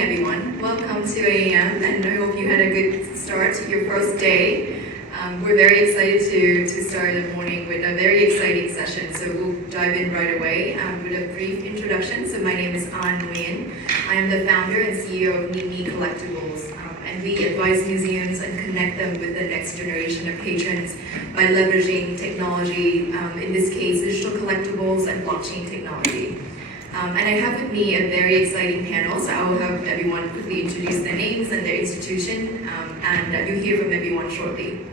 everyone. Welcome to AAM, and I hope you had a good start to your first day. We're very excited to start the morning with a very exciting session, so we'll dive in right away with a brief introduction. So my name is An Nguyen. I am the founder and CEO of MoMA Collectibles, and we advise museums and connect them with the next generation of patrons by leveraging technology, in this case, digital collectibles and blockchain technology. And I have with me a very exciting panel, so I will have everyone quickly introduce their names and their institution, and you'll hear from everyone shortly.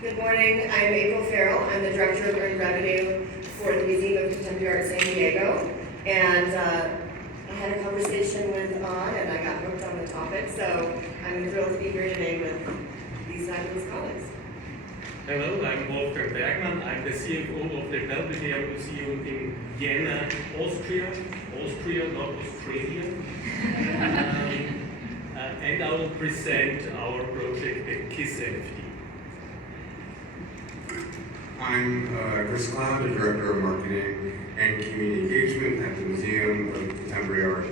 Good morning, I'm April Farrell. I'm the Director of Earned Revenue for the Museum of Contemporary Art San Diego. And I had a conversation with An, and I got hooked on the topic, so I'm thrilled to be here today with these fabulous colleagues. Hello, I'm Wolfgang Bergmann. I'm the CFO of the Belvedere Museum in Vienna, Austria, not Australia. And I will present our project, the Kiss NFT. I'm Chris Cloud, the Director of Marketing and Community Engagement at the Museum of Contemporary Art,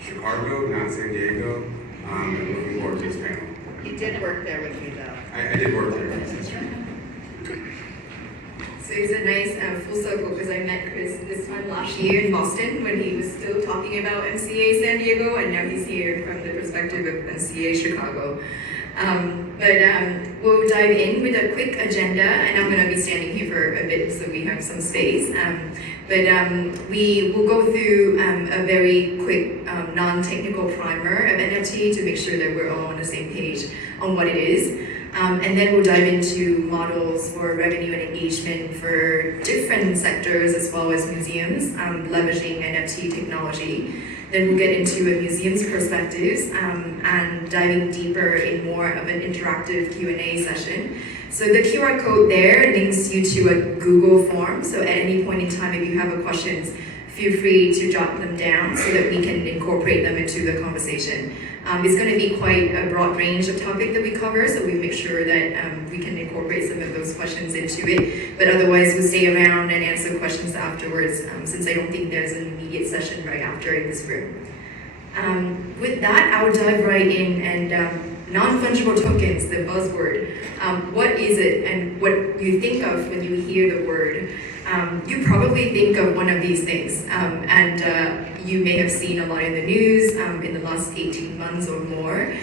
Chicago, not San Diego. I'm looking forward to this panel. You did work there with me, though. I did work there, yes. So it's a nice full circle because I met Chris this time last year in Boston when he was still talking about MCA San Diego, and now he's here from the perspective of MCA Chicago. We'll dive in with a quick agenda, and I'm going to be standing here for a bit so we have some space. We will go through a very quick non-technical primer of NFT to make sure that we're all on the same page on what it is. And then we'll dive into models for revenue and engagement for different sectors as well as museums, leveraging NFT technology. Then we'll get into a museum's perspectives and diving deeper in more of an interactive Q&A session. So the QR code there links you to a Google form. So at any point in time, if you have questions, feel free to jot them down so that we can incorporate them into the conversation. It's going to be quite a broad range of topic that we cover, so we make sure that we can incorporate some of those questions into it. But otherwise, we'll stay around and answer questions afterwards, since I don't think there's an immediate session right after in this room. With that, I'll dive right in and non-fungible tokens, the buzzword. What is it and what you think of when you hear the word? You probably think of one of these things, and you may have seen a lot in the news in the last 18 months or more.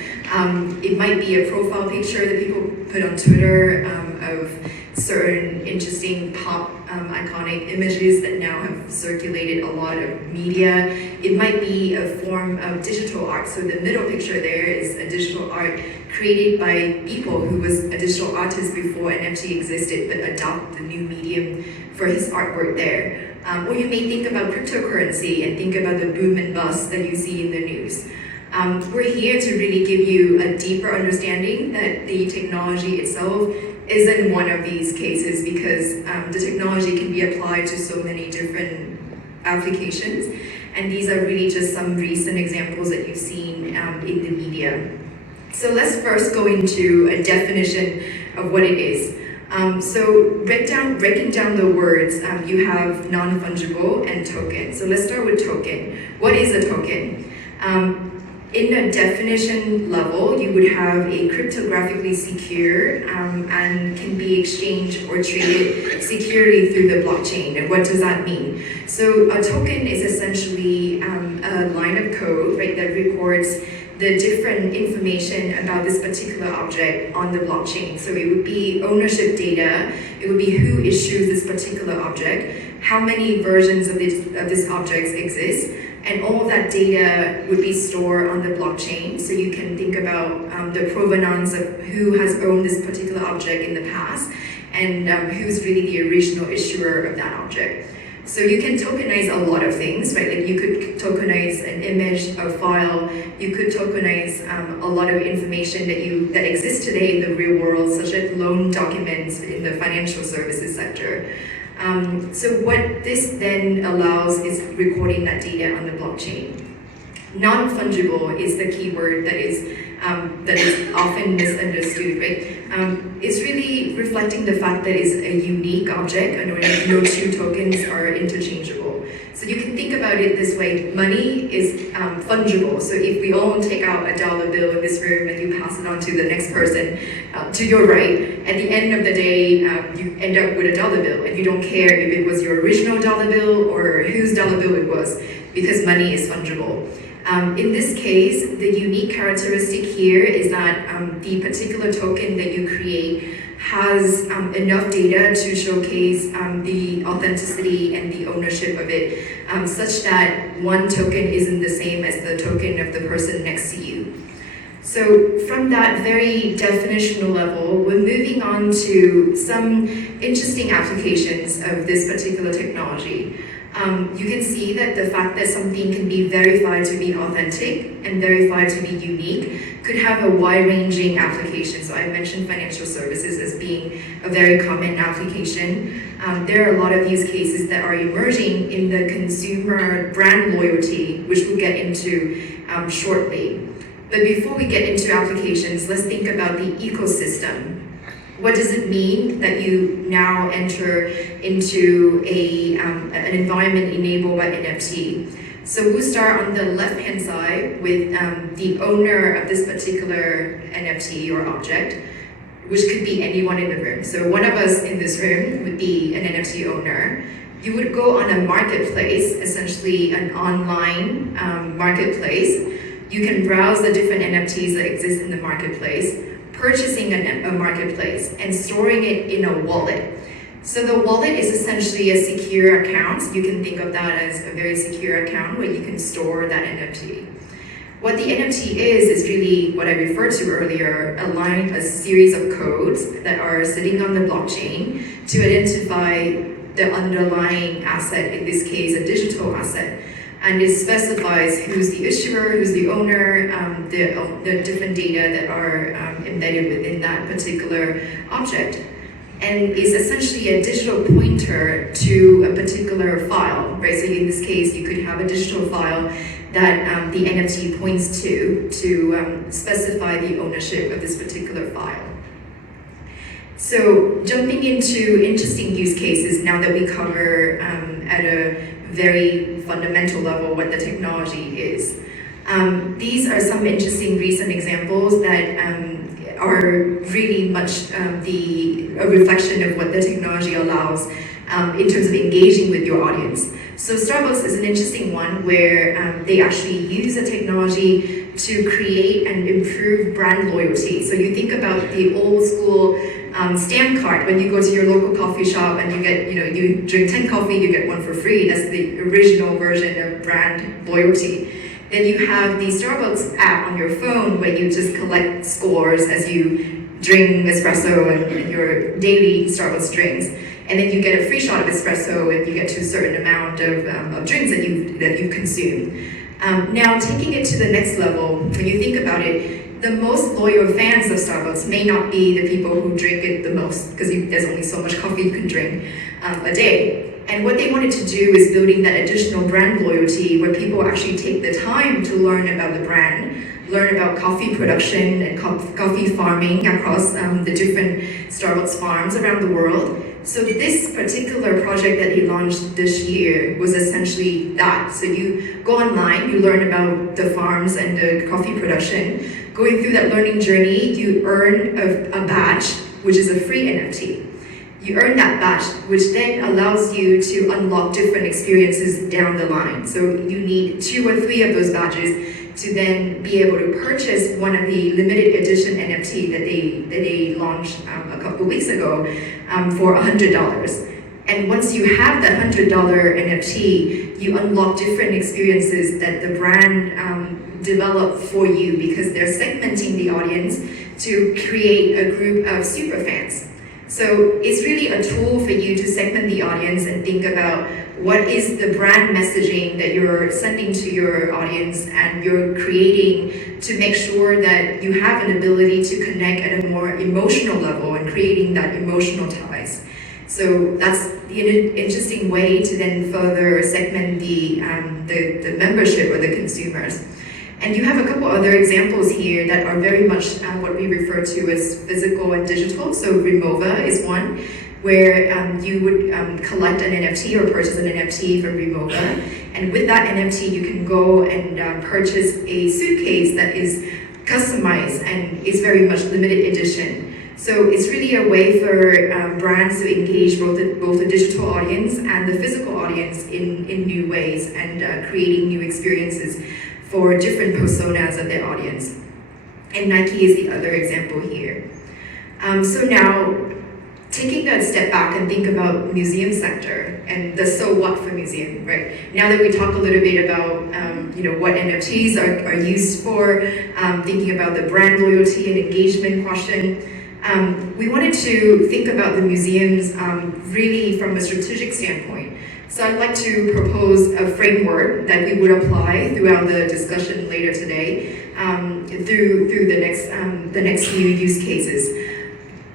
It might be a profile picture that people put on Twitter of certain interesting pop iconic images that now have circulated a lot of media. It might be a form of digital art. So the middle picture there is a digital art created by people who was a digital artist before NFT existed, but adopt the new medium for his artwork there. Or you may think about cryptocurrency and think about the boom and bust that you see in the news. We're here to really give you a deeper understanding that the technology itself isn't one of these cases, because the technology can be applied to so many different applications. And these are really just some recent examples that you've seen in the media. So let's first go into a definition of what it is. So breaking down the words, you have non-fungible and token. So let's start with token. What is a token? In a definition level, you would have a cryptographically secure and can be exchanged or traded securely through the blockchain. And what does that mean? So a token is essentially a line of code, right, that records the different information about this particular object on the blockchain. So it would be ownership data, it would be who issues this particular object, how many versions of this object exist, and all of that data would be stored on the blockchain. So you can think about the provenance of who has owned this particular object in the past, and who's really the original issuer of that object. So you can tokenize a lot of things, right? Like you could tokenize an image, a file. You could tokenize a lot of information that exists today in the real world, such as loan documents in the financial services sector. So what this then allows is recording that data on the blockchain. Non-fungible is the keyword that is that is often misunderstood, right? It's really reflecting the fact that it's a unique object and no two tokens are interchangeable. So you can think about it this way: money is fungible. So if we all take out a dollar bill in this room and you pass it on to the next person to your right, at the end of the day, you end up with a dollar bill, and you don't care if it was your original dollar bill or whose dollar bill it was, because money is fungible. In this case, the unique characteristic here is that the particular token that you create has enough data to showcase the authenticity and the ownership of it, such that one token isn't the same as the token of the person next to you. So from that very definitional level, we're moving on to some interesting applications of this particular technology. You can see that the fact that something can be verified to be authentic and verified to be unique could have a wide-ranging application. So I mentioned financial services as being a very common application. There are a lot of use cases that are emerging in the consumer brand loyalty, which we'll get into shortly. But before we get into applications, let's think about the ecosystem. What does it mean that you now enter into an environment enabled by NFT? So we'll start on the left-hand side with the owner of this particular NFT or object, which could be anyone in the room. So one of us in this room would be an NFT owner. You would go on a marketplace, essentially an online marketplace. You can browse the different NFTs that exist in the marketplace, purchasing a marketplace and storing it in a wallet. So the wallet is essentially a secure account. You can think of that as a very secure account where you can store that NFT. What the NFT is really what I referred to earlier, a series of codes that are sitting on the blockchain to identify the underlying asset, in this case a digital asset. And it specifies who's the issuer, who's the owner, the different data that are embedded within that particular object. And is essentially a digital pointer to a particular file, right? So in this case, you could have a digital file that the NFT points to specify the ownership of this particular file. So jumping into interesting use cases, now that we cover at a very fundamental level what the technology is. These are some interesting recent examples that are really much a reflection of what the technology allows in terms of engaging with your audience. So Starbucks is an interesting one where they actually use the technology to create and improve brand loyalty. So you think about the old school stamp card when you go to your local coffee shop and you get, you drink 10 coffee, you get one for free. That's the original version of brand loyalty. Then you have the Starbucks app on your phone where you just collect scores as you drink espresso and your daily Starbucks drinks. And then you get a free shot of espresso if you get to a certain amount of drinks that you consume. Now, taking it to the next level, when you think about it, the most loyal fans of Starbucks may not be the people who drink it the most, because there's only so much coffee you can drink a day. And what they wanted to do is building that additional brand loyalty where people actually take the time to learn about the brand, learn about coffee production and coffee farming across the different Starbucks farms around the world. So this particular project that he launched this year was essentially that. So you go online, you learn about the farms and the coffee production. Going through that learning journey, you earn a badge, which is a free NFT. You earn that badge, which then allows you to unlock different experiences down the line. So you need 2 or 3 of those badges to then be able to purchase one of the limited edition NFT that they launched a couple of weeks ago for $100. And once you have that $100 NFT, you unlock different experiences that the brand develop for you, because they're segmenting the audience to create a group of super fans. So it's really a tool for you to segment the audience and think about what is the brand messaging that you're sending to your audience and you're creating to make sure that you have an ability to connect at a more emotional level and creating that emotional ties. So that's the interesting way to then further segment the membership or the consumers. And you have a couple other examples here that are very much what we refer to as physical and digital. So Remova is one, where you would collect an NFT or purchase an NFT from Remova. And with that NFT, you can go and purchase a suitcase that is customized and is very much limited edition. So it's really a way for brands to engage both the digital audience and the physical audience in new ways and creating new experiences for different personas of their audience. And Nike is the other example here. So now, taking a step back and think about museum sector and the so what for museum, right? Now that we talk a little bit about what NFTs are used for, thinking about the brand loyalty and engagement question, we wanted to think about the museums really from a strategic standpoint. So I'd like to propose a framework that we would apply throughout the discussion later today through the next few use cases.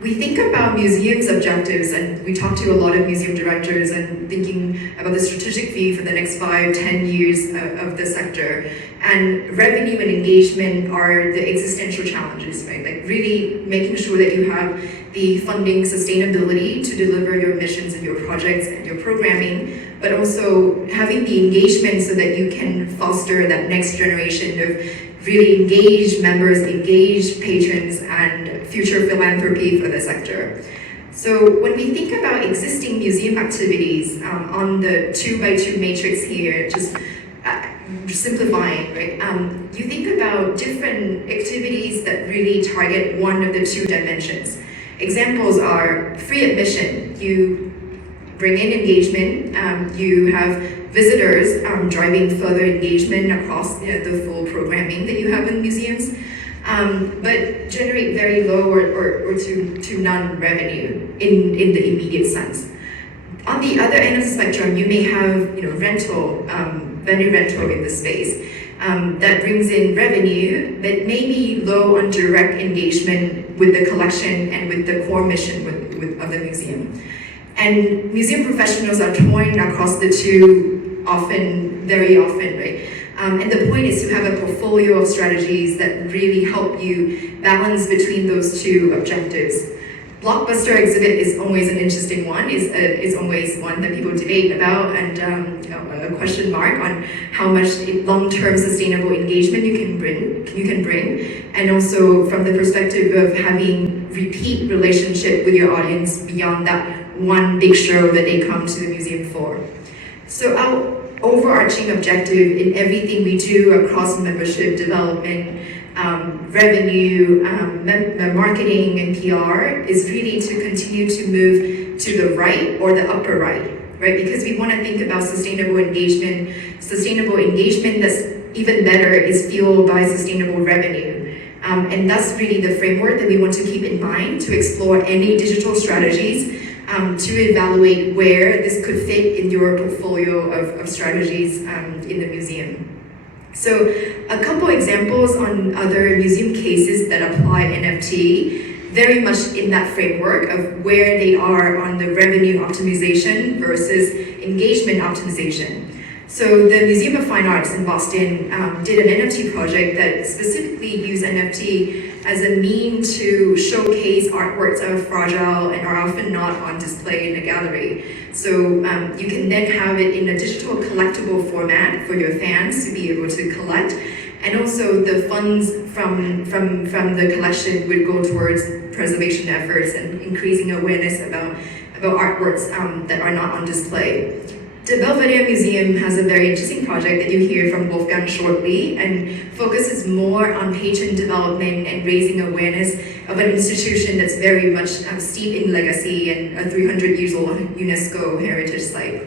We think about museums' objectives, and we talk to a lot of museum directors and thinking about the strategic view for the next 5-10 years of the sector. And revenue and engagement are the existential challenges, right? Like really making sure that you have the funding sustainability to deliver your missions and your projects and your programming, but also having the engagement so that you can foster that next generation of really engaged members, engaged patrons, and future philanthropy for the sector. So when we think about existing museum activities on the 2x2 matrix here, just simplifying, right? You think about different activities that really target one of the two dimensions. Examples are free admission. You bring in engagement, you have visitors driving further engagement across the full programming that you have in museums, but generate very low or to none revenue in the immediate sense. On the other end of the spectrum, you may have rental, venue rental in the space that brings in revenue, but maybe low on direct engagement with the collection and with the core mission of the museum. And museum professionals are torn across the two very often, right? And the point is to have a portfolio of strategies that really help you balance between those two objectives. Blockbuster exhibit is always an interesting one, is always one that people debate about, and a question mark on how much long-term sustainable engagement you can bring, and also from the perspective of having repeat relationship with your audience beyond that one big show that they come to the museum for. So our overarching objective in everything we do across membership development, revenue, marketing, and PR is really to continue to move to the right or the upper right? Because we want to think about sustainable engagement that's even better is fueled by sustainable revenue. And that's really the framework that we want to keep in mind to explore any digital strategies to evaluate where this could fit in your portfolio of strategies in the museum. So a couple examples on other museum cases that apply NFT, very much in that framework of where they are on the revenue optimization versus engagement optimization. So the Museum of Fine Arts in Boston did an NFT project that specifically used NFT as a mean to showcase artworks that are fragile and are often not on display in a gallery. So you can then have it in a digital collectible format for your fans to be able to collect. And also the funds from the collection would go towards preservation efforts and increasing awareness about artworks that are not on display. The Belvedere Museum has a very interesting project that you hear from Wolfgang shortly and focuses more on patron development and raising awareness of an institution that's very much steeped in legacy and a 300 years old UNESCO heritage site.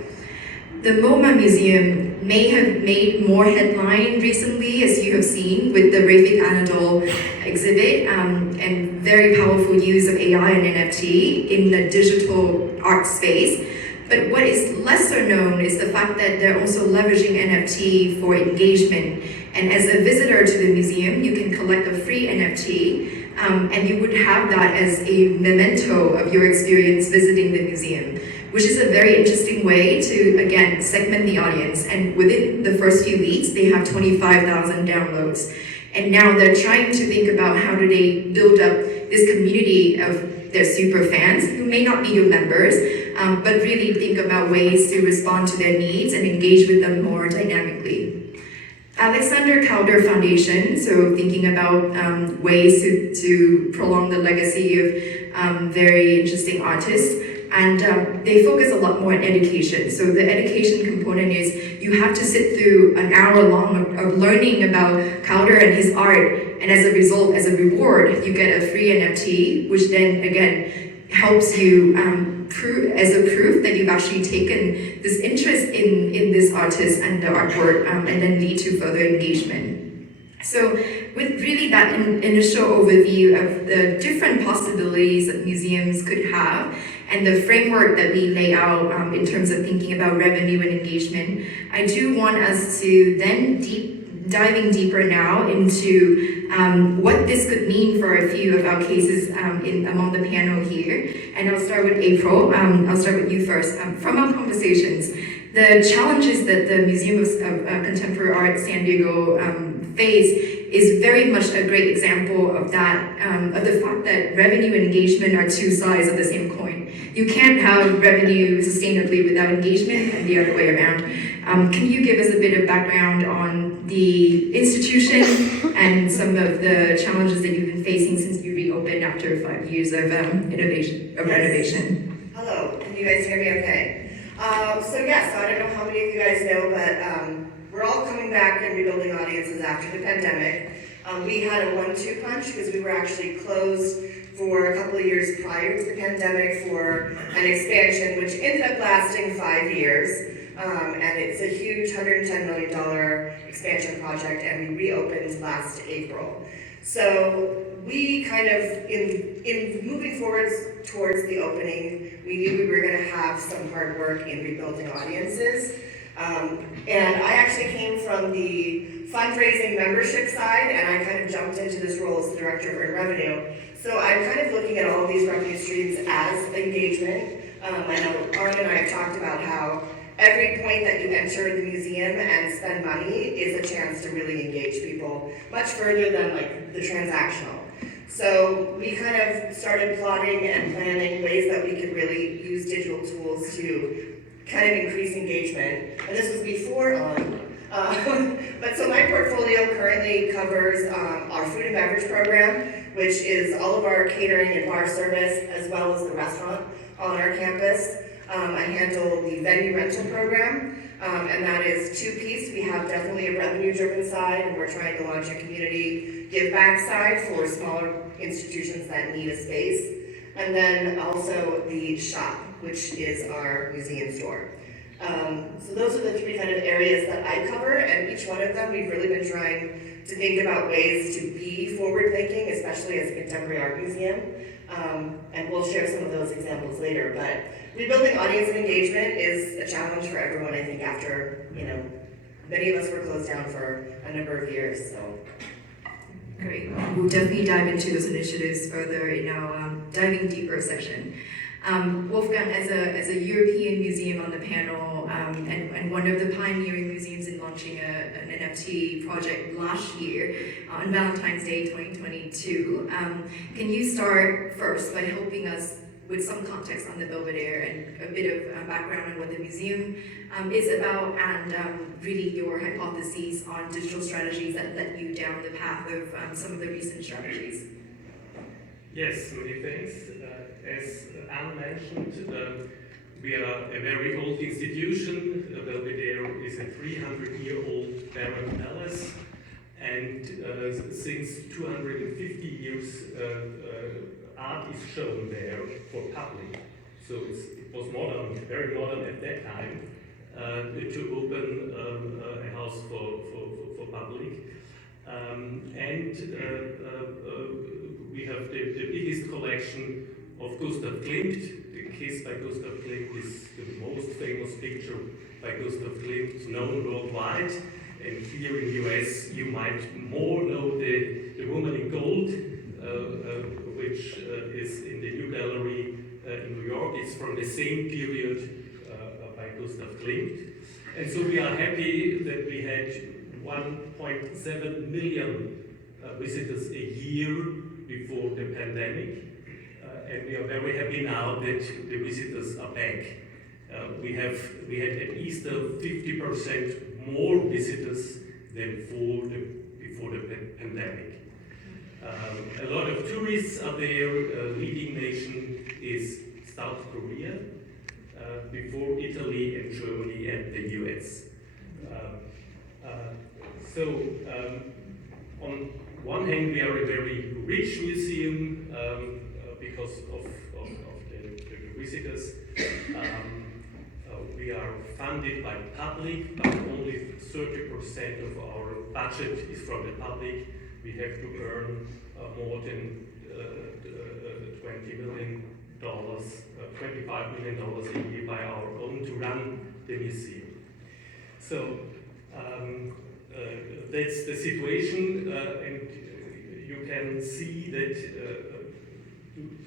The MoMA Museum may have made more headline recently, as you have seen, with the Rafik Anadol exhibit and very powerful use of AI and NFT in the digital art space. But what is lesser known is the fact that they're also leveraging NFT for engagement. And as a visitor to the museum, you can collect a free NFT, and you would have that as a memento of your experience visiting the museum. which is a very interesting way to, again, segment the audience. And within the first few weeks, they have 25,000 downloads. And now they're trying to think about how do they build up this community of their super fans who may not be your members, but really think about ways to respond to their needs and engage with them more dynamically. Alexander Calder Foundation, so thinking about ways to prolong the legacy of very interesting artists, and they focus a lot more on education. So the education component is you have to sit through an hour long of learning about Calder and his art, and as a result, as a reward, you get a free NFT, which then again helps you prove that you've actually taken this interest in this artist and the artwork, and then lead to further engagement. So with really that initial overview of the different possibilities that museums could have and the framework that we lay out in terms of thinking about revenue and engagement, I do want us to then diving deeper now into what this could mean for a few of our cases among the panel here. And I'll start with April. I'll start with you first. From our conversations, the challenges that the Museum of Contemporary Art San Diego face is very much a great example of that, of the fact that revenue and engagement are two sides of the same coin. You can't have revenue sustainably without engagement and the other way around. Can you give us a bit of background on the institution and some of the challenges that you've been facing since you reopened after 5 years of renovation? Hello, can you guys hear me okay? So I don't know how many of you guys know, but we're all coming back and rebuilding audiences after the pandemic. We had a 1-2 punch because we were actually closed for a couple of years prior to the pandemic for an expansion, which ended up lasting 5 years. And it's a huge $110 million expansion project, and we reopened last April. So we kind of, in moving forward towards the opening, we knew we were going to have some hard work in rebuilding audiences. And I actually came from the fundraising membership side, and I kind of jumped into this role as the director of earned revenue. So I'm kind of looking at all these revenue streams as engagement. I know Arne and I have talked about how every point that you enter the museum and spend money is a chance to really engage people, much further than like the transactional. So we kind of started plotting and planning ways that we could really use digital tools to kind of increase engagement. And this was before but so my portfolio currently covers our food and beverage program, which is all of our catering and bar service, as well as the restaurant on our campus. I handle the venue rental program, and that is two-piece. We have definitely a revenue-driven side, and we're trying to launch a community give-back side for smaller institutions that need a space. And then also the shop, which is our museum store. So those are the three kind of areas that I cover, and each one of them we've really been trying to think about ways to be forward-thinking, especially as a contemporary art museum. And we'll share some of those examples later. But rebuilding audience and engagement is a challenge for everyone, I think, after, many of us were closed down for a number of years, so. Great. We'll definitely dive into those initiatives further in our diving deeper session. Wolfgang, as a European museum on the panel, and one of the pioneering museums in launching an NFT project last year on Valentine's Day 2022, can you start first by helping us with some context on the Belvedere and a bit of background on what the museum is about, and really your hypotheses on digital strategies that led you down the path of some of the recent strategies? Yes, many thanks. As Anne mentioned, we are a very old institution. Belvedere is a 300-year-old Baron palace, and since 250 years, art is shown there for public. So it was modern, very modern at that time, to open a house for public. We have the biggest collection of Gustav Klimt. The Kiss by Gustav Klimt is the most famous picture by Gustav Klimt known worldwide. And here in the US, you might more know the woman in gold, which is in the new gallery in New York. It's from the same period by Gustav Klimt. And so we are happy that we had 1.7 million visitors a year before the pandemic. And we are very happy now that the visitors are back. We had at least 50% more visitors than before the pandemic. A lot of tourists are there. Leading nation is South Korea, before Italy and Germany and the US. On one hand, we are a very rich museum because of the visitors. We are funded by the public, but only 30% of our budget is from the public. We have to earn more than $25 million a year by our own to run the museum. So that's the situation, and you can see that.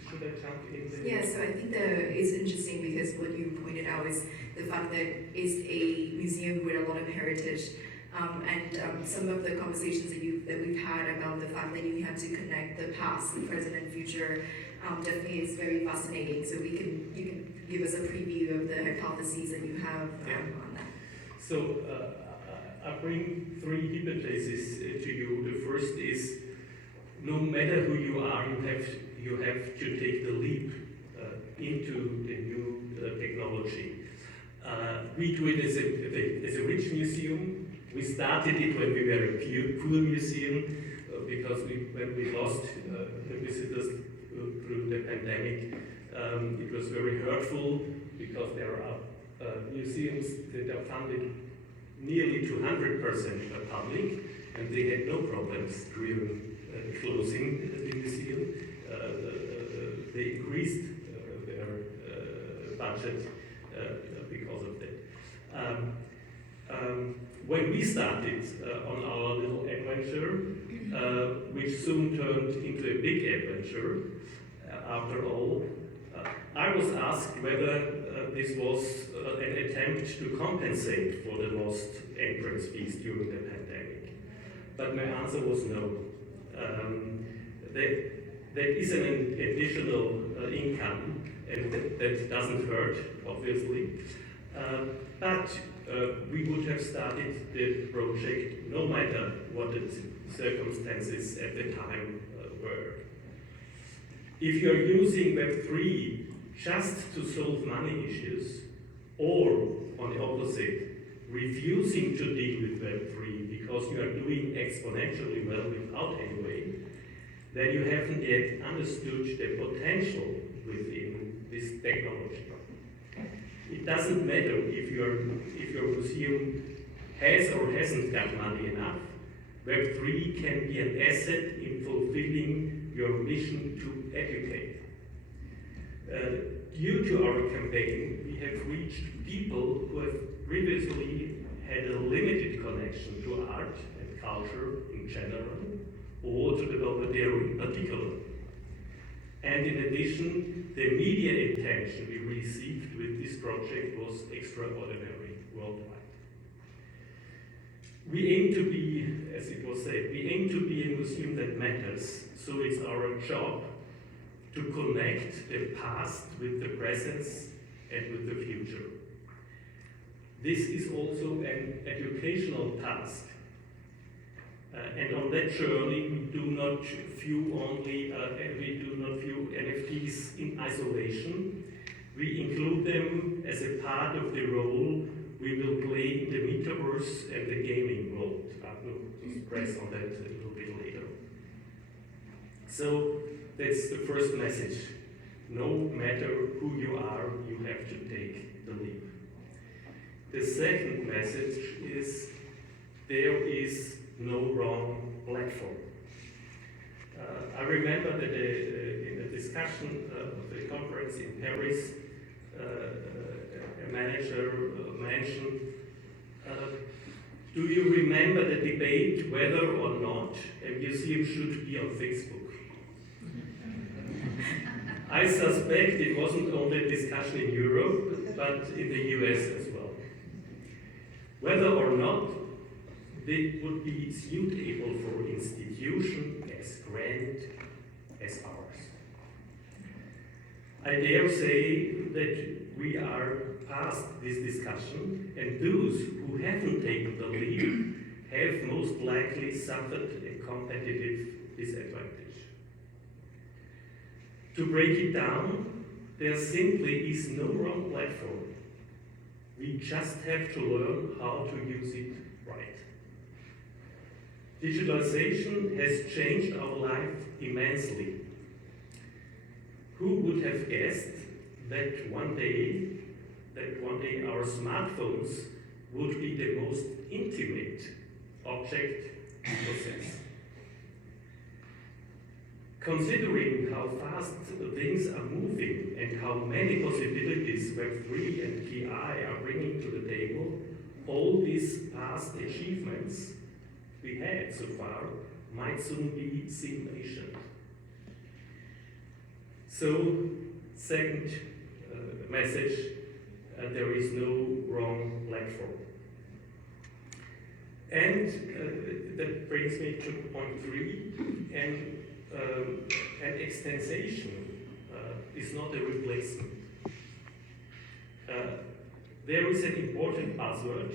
Should I jump in? Yeah, so I think it's interesting because what you pointed out is the fact that it's a museum with a lot of heritage. And some of the conversations that we've had about the fact that you have to connect the past, the present, and future definitely is very fascinating. So you can give us a preview of the hypotheses that you have on that. So I bring three hypotheses to you. The first is, no matter who you are, you have to take the leap into the new technology. We do it as a rich museum. We started it when we were a poor museum because when we lost the visitors through the pandemic, it was very hurtful because there are museums that are funded nearly 200% by public, and they had no problems during closing the museum. They increased their budget because of that. When we started on our little adventure, which soon turned into a big adventure, after all, I was asked whether this was an attempt to compensate for the lost entrance fees during the pandemic. But my answer was no. That is an additional income, and that doesn't hurt, obviously. But we would have started the project no matter what the circumstances at the time were. If you're using Web3 just to solve money issues, or on the opposite, refusing to deal with Web3 because you are doing exponentially well without any way, then you haven't yet understood the potential within this technology. It doesn't matter if your museum has or hasn't got money enough. Web3 can be an asset in fulfilling your mission to educate. Due to our campaign, we have reached people who have previously had a limited connection to art and culture in general, or to the Belvedere in particular. And in addition, the media attention we received with this project was extraordinary worldwide. We aim to be, as it was said, we aim to be a museum that matters, so it's our job to connect the past with the present and with the future. This is also an educational task. And on that journey, we do not view NFTs in isolation. We include them as a part of the role we will play in the metaverse and the gaming world. I will press on that a little bit later. So that's the first message. No matter who you are, you have to take the leap. The second message is there is no wrong platform. I remember that in a discussion of the conference in Paris, a manager mentioned, do you remember the debate whether or not a museum should be on Facebook? I suspect it wasn't only a discussion in Europe, but in the US as well. Whether or not it would be suitable for institutions as grand as ours. I dare say that we are past this discussion, and those who haven't taken the lead have most likely suffered a competitive disadvantage. To break it down, there simply is no wrong platform. We just have to learn how to use it right. Digitalization has changed our life immensely. Who would have guessed that one day our smartphones would be the most intimate object we possess? Considering how fast things are moving and how many possibilities Web3 and PI are bringing to the table, all these past achievements we had so far might soon be simulation. So, second message, there is no wrong platform. And that brings me to point 3, and an extension is not a replacement. There is an important buzzword,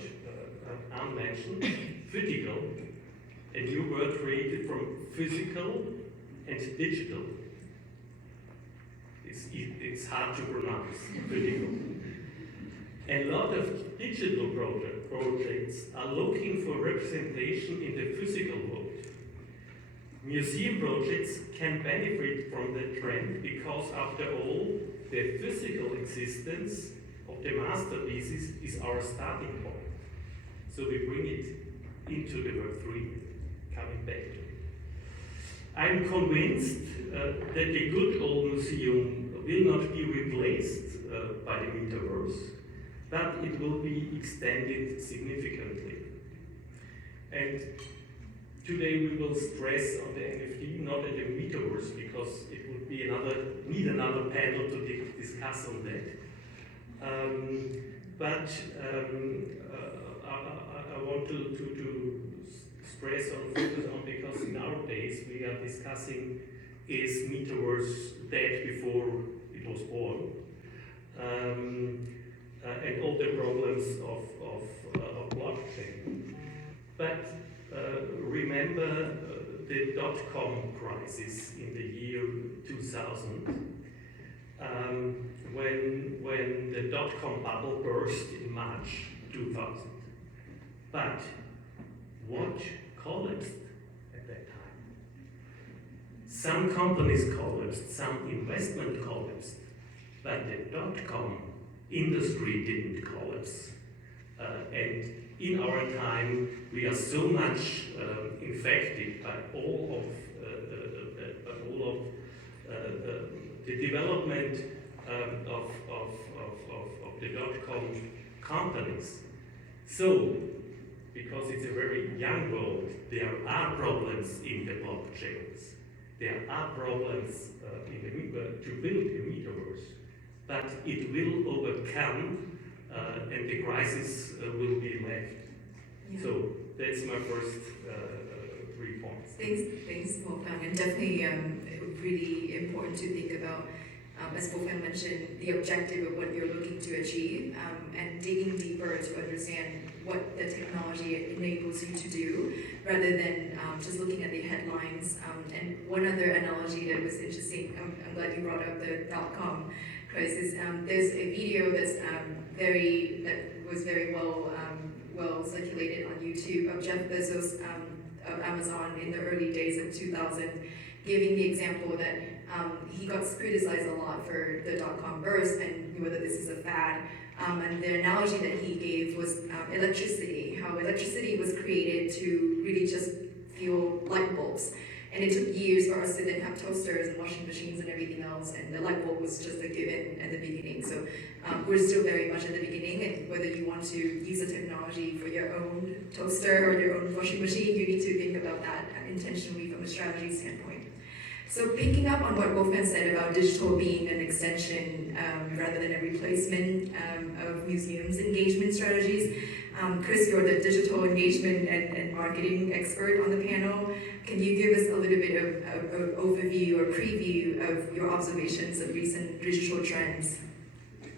unmentioned, physical, a new word created from physical and digital. It's hard to pronounce, physical. A lot of digital projects are looking for representation in the physical world. Museum projects can benefit from the trend because, after all, the physical existence of the masterpieces is our starting point. So we bring it into the Web3, coming back to it. I'm convinced that the good old museum will not be replaced by the metaverse, but it will be extended significantly. And today we will stress on the NFT, not on the metaverse, because it would be need another panel to discuss on that. I want to stress on, focus on, because nowadays we are discussing, is metaverse dead before it was born? And all the problems of blockchain. But remember the dot-com crisis in the year 2000, when the dot-com bubble burst in March 2000. But what collapsed at that time? Some companies collapsed, some investment collapsed, but the dot-com industry didn't collapse. And in our time, we are so much infected by all of the development of the dot-com companies. So, because it's a very young world, there are problems in the blockchains. There are problems to build a metaverse, but it will overcome, and the crisis will be left. Yeah. So that's my first 3 points. Thanks, Wolfgang, and definitely really important to think about, as Wolfgang mentioned, the objective of what you're looking to achieve, and digging deeper to understand what the technology enables you to do, rather than just looking at the headlines. And one other analogy that was interesting, I'm glad you brought up the dot-com crisis. There's a video that was very well circulated on YouTube of Jeff Bezos of Amazon in the early days of 2000, giving the example that he got criticized a lot for the dot-com burst and whether this is a fad. And the analogy that he gave was electricity, how electricity was created to really just fuel light bulbs. And it took years for us to then have toasters and washing machines and everything else, and the light bulb was just a given at the beginning. So we're still very much at the beginning, and whether you want to use the technology for your own toaster or your own washing machine, you need to think about that intentionally from a strategy standpoint. So picking up on what Wolfgang said about digital being an extension rather than a replacement of museums' engagement strategies, Chris, you're the digital engagement and marketing expert on the panel. Can you give us a little bit of overview or preview of your observations of recent digital trends?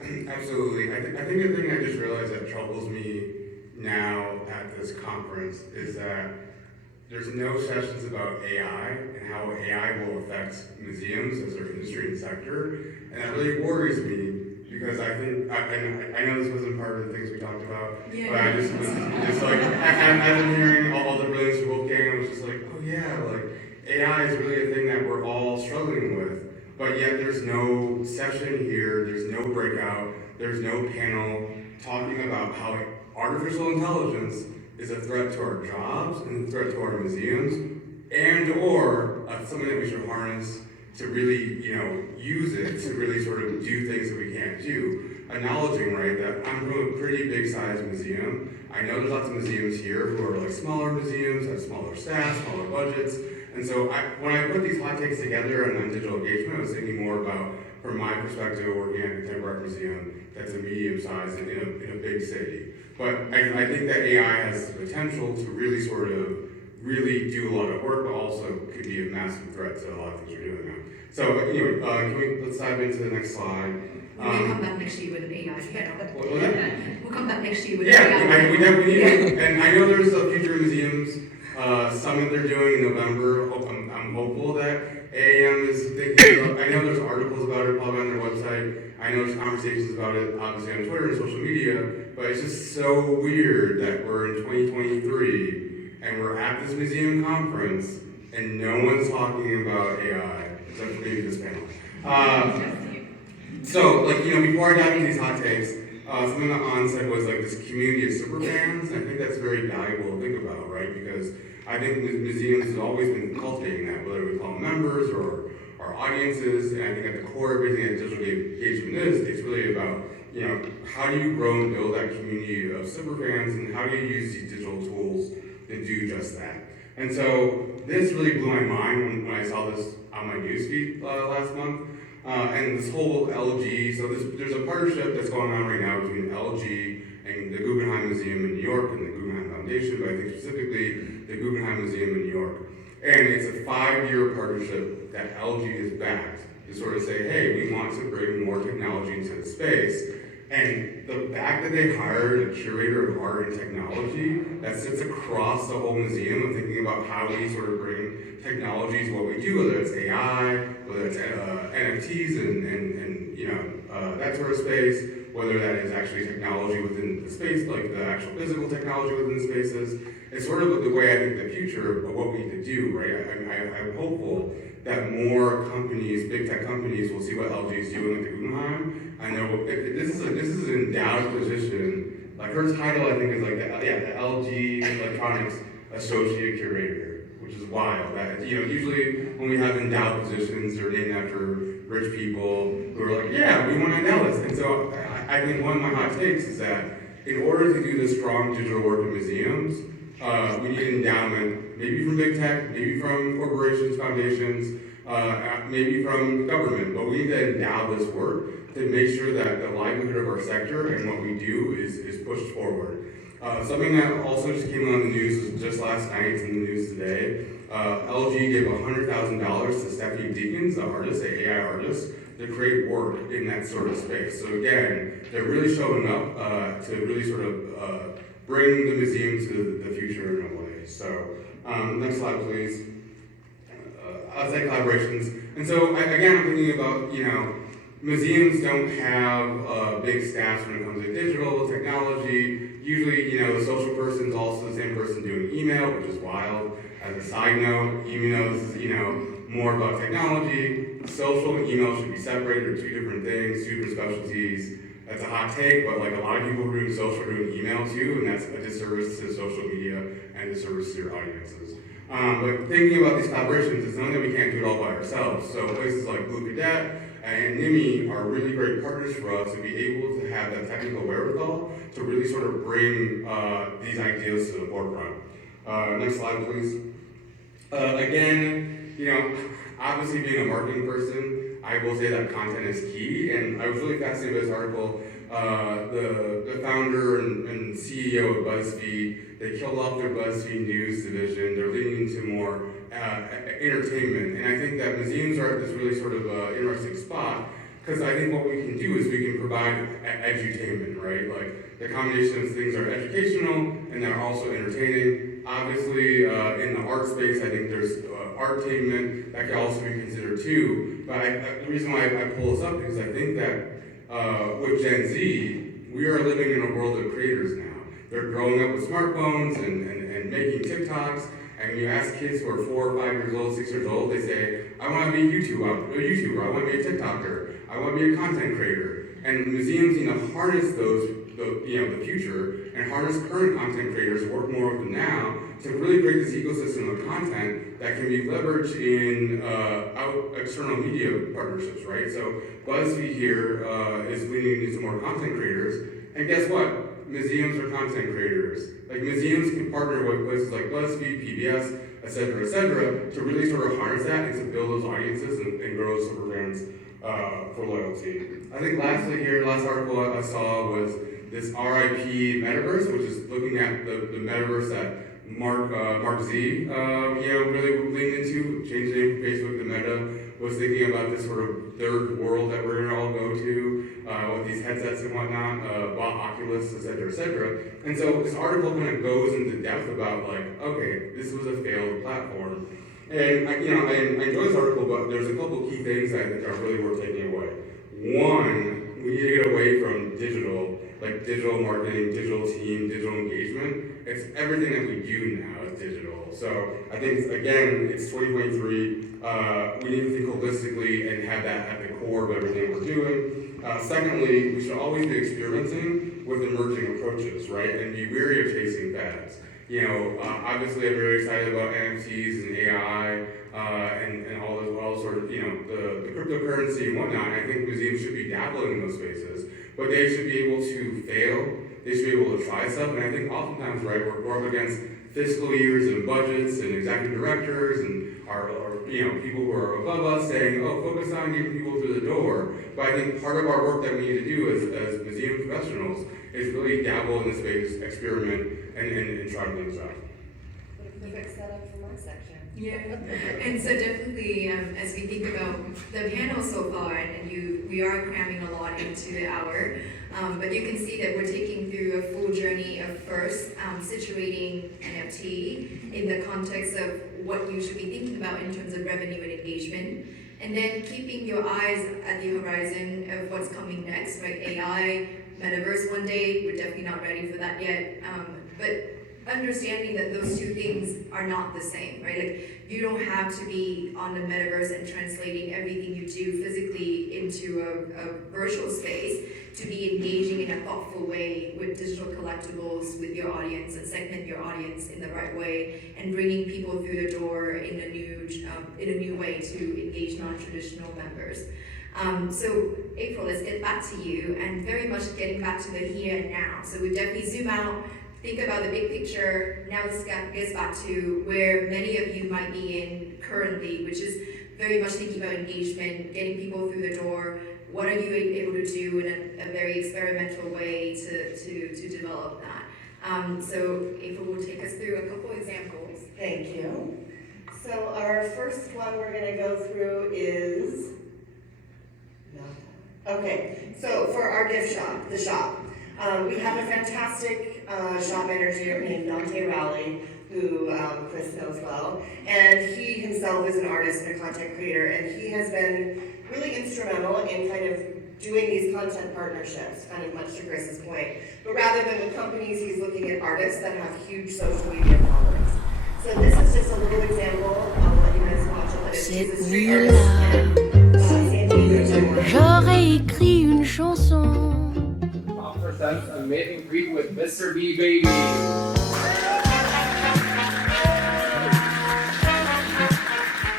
Absolutely. I think the thing I just realized that troubles me now at this conference is that there's no sessions about AI and how AI will affect museums as their industry and sector, and that really worries me because I think, I know this wasn't part of the things we talked about, but I just was just like, as I'm hearing all the brilliance of Wolfgang, I was just like, oh yeah, like AI is really a thing that we're all struggling with, but yet there's no session here, there's no breakout, there's no panel talking about how artificial intelligence is a threat to our jobs and a threat to our museums, and or something that we should harness to really, use it to really sort of do things that we can't do. Acknowledging, right, that I'm from a pretty big sized museum. I know there's lots of museums here who are like smaller museums, have smaller staff, smaller budgets, and so when I put these hot takes together on digital engagement, I was thinking more about, from my perspective, working at a contemporary museum that's a medium size in a big city. But I think that AI has the potential to really sort of do a lot of work, but also could be a massive threat to a lot of things you're doing now. So anyway, let's dive into the next slide. We'll come back next year with an AI panel. What was that? We'll come back next year with an AI we definitely need it. And I know there's a Future Museums summit they're doing in November. I'm hopeful that AAM is thinking about, I know there's articles about it probably on their website. I know there's conversations about it obviously on Twitter and social media, but it's just so weird that we're in 2023 and we're at this museum conference and no one's talking about AI, except for maybe this panel. So, before I dive into these hot takes, something that An said was this community of super fans. I think that's very valuable to think about, right? Because I think museums have always been cultivating that, whether we call them members or our audiences. And I think at the core of everything that digital engagement is, it's really about, how do you grow and build that community of super fans, and how do you use these digital tools to do just that? And so this really blew my mind when I saw this on my newsfeed last month. And this whole LG, so there's a partnership that's going on right now between LG and the Guggenheim Museum in New York and the Guggenheim Foundation, but I think specifically the Guggenheim Museum in New York. And it's a 5-year partnership that LG has backed to sort of say, hey, we want to bring more technology into the space. And the fact that they hired a curator of art and technology that sits across the whole museum and thinking about how we sort of bring technology to what we do, whether it's AI, whether it's NFTs and that sort of space, whether that is actually technology within the space, like the actual physical technology within the spaces. It's sort of the way I think the future of what we need to do, right? I'm hopeful that more companies, big tech companies, will see what LG is doing at the Guggenheim. I know this is an endowed position. Like her title, I think is the LG Electronics Associate Curator, which is wild. That usually when we have endowed positions, they're named after rich people who are like, yeah, we want to endow this. And so I think one of my hot takes is that in order to do this strong digital work in museums, we need endowment, maybe from big tech, maybe from corporations, foundations, maybe from government, but we need to endow this work to make sure that the livelihood of our sector and what we do is pushed forward. Something that also just came on the news just last night, it's in the news today. LG gave $100,000 to Stephanie Deakins, the artist, the AI artist, to create work in that sort of space. So again, they're really showing up to really sort of bring the museum to the future in a way. So next slide, please. Outside collaborations. And so again, I'm thinking about, museums don't have big staffs when it comes to digital technology. Usually, the social person is also the same person doing email, which is wild. As a side note, email is, more about technology. Social and email should be separated. They're two different things, two different specialties. That's a hot take, but a lot of people who are doing social are doing email too, and that's a disservice to social media and a disservice to your audiences. But thinking about these collaborations, it's not that we can't do it all by ourselves. So places like Blue Cadet and NIMI are really great partners for us to be able to have that technical wherewithal to really sort of bring these ideas to the forefront. Next slide, please. Again, obviously being a marketing person, I will say that content is key, and I was really fascinated by this article. The founder and CEO of BuzzFeed, they killed off their BuzzFeed News division. They're leaning into more entertainment, and I think that museums are at this really sort of interesting spot, because I think what we can do is we can provide edutainment, right? Like, the combination of things are educational and they're also entertaining. Obviously, in the art space, I think there's artainment that can also be considered too. But the reason why I pull this up is because I think that with Gen Z, we are living in a world of creators now. They're growing up with smartphones and making TikToks. And when you ask kids who are 4 or 5 years old, 6 years old, they say, I want to be a YouTuber, I want to be a TikToker, I want to be a content creator. And museums need to harness the future and harness current content creators, work more with them now to really create this ecosystem of content that can be leveraged in external media partnerships, right? So BuzzFeed here is leaning into more content creators, and guess what? Museums are content creators. Like, museums can partner with places like BuzzFeed, PBS, et cetera, to really sort of harness that and to build those audiences and grow super fans for loyalty. I think lastly here, last article I saw was this RIP metaverse, which is looking at the metaverse that Mark Z, really leaned into, changed the name from Facebook to Meta, was thinking about this sort of third world that we're gonna all go to with these headsets and whatnot, Oculus, et cetera. And so this article kind of goes into depth about like, okay, this was a failed platform. And I enjoy this article, but there's a couple key things that I think are really worth taking away. One, we need to get away from digital, like digital marketing, digital team, digital engagement. It's everything that we do now is digital. So I think, again, it's 2023. We need to think holistically and have that at the core of everything we're doing. Secondly, we should always be experimenting with emerging approaches, right? And be wary of chasing fads. Obviously I'm very excited about NFTs and AI and all sort of, the cryptocurrency and whatnot. I think museums should be dabbling in those spaces, but they should be able to fail. They should be able to try stuff. And I think oftentimes, right, we're up against fiscal years and budgets and executive directors and our people who are above us saying, oh, focus on getting people through the door. But I think part of our work that we need to do as museum professionals is really dabble in the space, experiment, and try things out. What a perfect setup for my section. Yeah, and so definitely, as we think about the panel so far, and we are cramming a lot into the hour, but you can see that we're taking through a full journey of first situating NFT in the context of what you should be thinking about in terms of revenue and engagement, and then keeping your eyes at the horizon of what's coming next, right? AI, metaverse one day, we're definitely not ready for that yet, but understanding that those two things are not the same, right? Like, you don't have to be on the metaverse and translating everything you do physically into a virtual space to be engaging in a thoughtful way with digital collectibles with your audience and segment your audience in the right way and bringing people through the door in a new way to engage non-traditional members. So April, let's get back to you and very much getting back to the here and now. So we definitely zoom out, think about the big picture. Now let's get back to where many of you might be in currently, which is very much thinking about engagement, getting people through the door. What are you able to do in a very experimental way to develop that? So April will take us through a couple examples. Thank you. So our first one we're going to go through is, okay, so for our gift shop, the shop. We have a fantastic shop manager named Dante Rowley, who Chris knows well, and he himself is an artist and a content creator, and he has been really instrumental in kind of doing these content partnerships, kind of much to Chris's point. But rather than with companies, he's looking at artists that have huge social media followings. So this is just a little example. I'll let you guys watch it. But Cette nuit-là, j'aurais écrit une chanson. Presents a meet and greet with Mr. B Baby.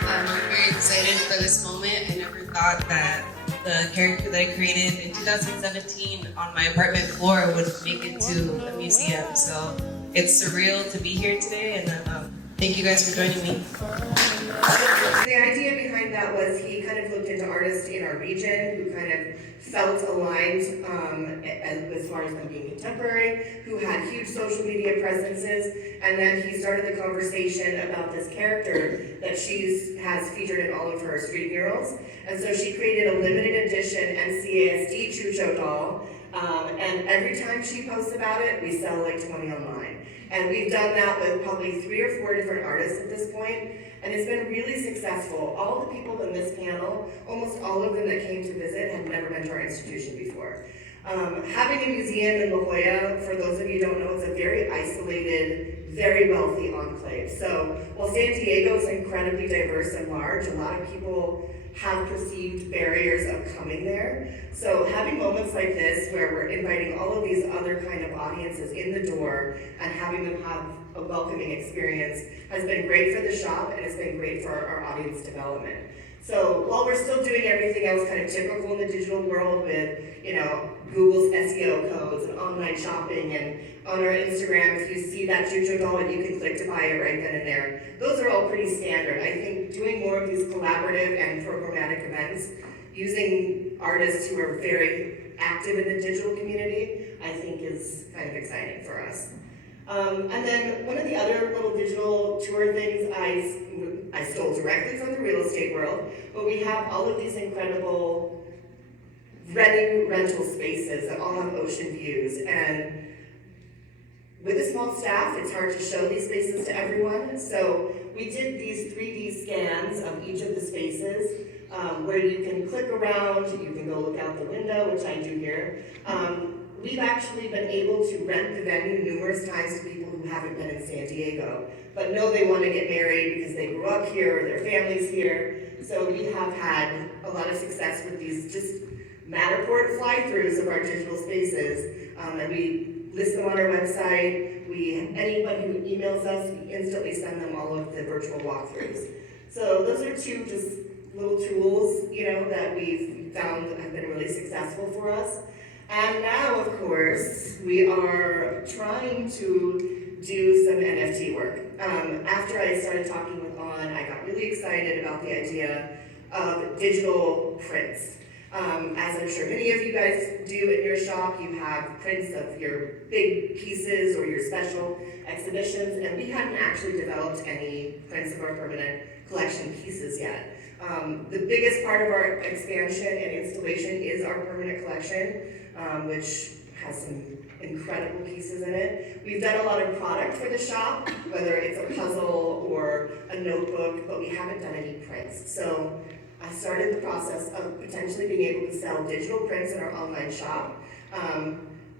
I'm very excited for this moment. I never thought that the character that I created in 2017 on my apartment floor would make it to a museum. So it's surreal to be here today, and I'm Thank you guys for joining me. The idea behind that was he kind of looked into artists in our region who kind of felt aligned as far as them being contemporary, who had huge social media presences, and then he started the conversation about this character that she has featured in all of her street murals. And so she created a limited edition MCASD Chucho doll, and every time she posts about it, we sell like 20 online. And we've done that with probably 3 or 4 different artists at this point, and it's been really successful. All the people in this panel, almost all of them that came to visit, had never been to our institution before. Having a museum in La Jolla, for those of you who don't know, is a very isolated, very wealthy enclave. So while San Diego is incredibly diverse and large, a lot of people have perceived barriers of coming there. So having moments like this where we're inviting all of these other kind of audiences in the door and having them have a welcoming experience has been great for the shop, and it's been great for our audience development. So while we're still doing everything else kind of typical in the digital world with, you know, Google's SEO codes and online shopping, and on our Instagram, if you see that Chucho doll, you can click to buy it right then and there. Those are all pretty standard. I think doing more of these collaborative and programmatic events, using artists who are very active in the digital community, I think is kind of exciting for us. And then one of the other little digital tour things I stole directly from the real estate world, but we have all of these incredible rental spaces that all have ocean views. And with a small staff, it's hard to show these spaces to everyone. So we did these 3D scans of each of the spaces where you can click around, you can go look out the window, which I do here. We've actually been able to rent the venue numerous times to people who haven't been in San Diego, but know they want to get married because they grew up here or their family's here. So we have had a lot of success with these just Matterport fly-throughs of our digital spaces, and we list them on our website. Anybody who emails us, we instantly send them all of the virtual walkthroughs. So those are 2 just little tools, you know, that we've found have been really successful for us. And now, of course, we are trying to do some NFT work. After I started talking with On, I got really excited about the idea of digital prints. As I'm sure many of you guys do in your shop, you have prints of your big pieces or your special exhibitions, and we hadn't actually developed any prints of our permanent collection pieces yet. The biggest part of our expansion and installation is our permanent collection, which has some incredible pieces in it. We've done a lot of product for the shop, whether it's a puzzle or a notebook, but we haven't done any prints. So I started the process of potentially being able to sell digital prints in our online shop.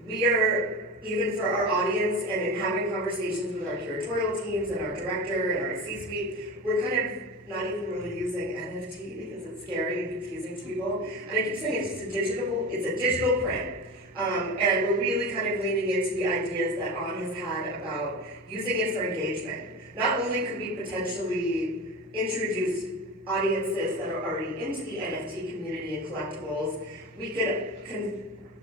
We are, even for our audience and in having conversations with our curatorial teams and our director and our C-suite, we're kind of not even really using NFT because it's scary and confusing to people. And I keep saying it's just a digital print. And we're really kind of leaning into the ideas that On has had about using it for engagement. Not only could we potentially introduce audiences that are already into the NFT community and collectibles, we could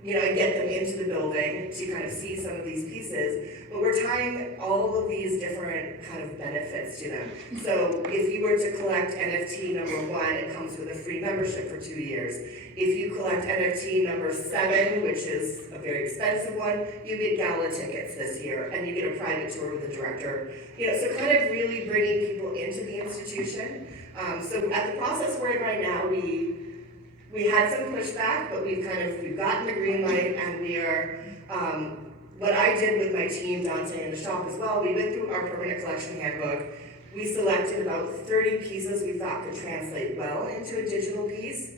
get them into the building to kind of see some of these pieces, but we're tying all of these different kind of benefits to them. So if you were to collect NFT number 1, it comes with a free membership for 2 years. If you collect NFT number 7, which is a very expensive one, you get gala tickets this year, and you get a private tour with the director. So kind of really bringing people into the institution. So at the process we're in right now, we had some pushback, but we've gotten the green light, and we are, what I did with my team, Dante and the shop as well, we went through our permanent collection handbook. We selected about 30 pieces we thought could translate well into a digital piece,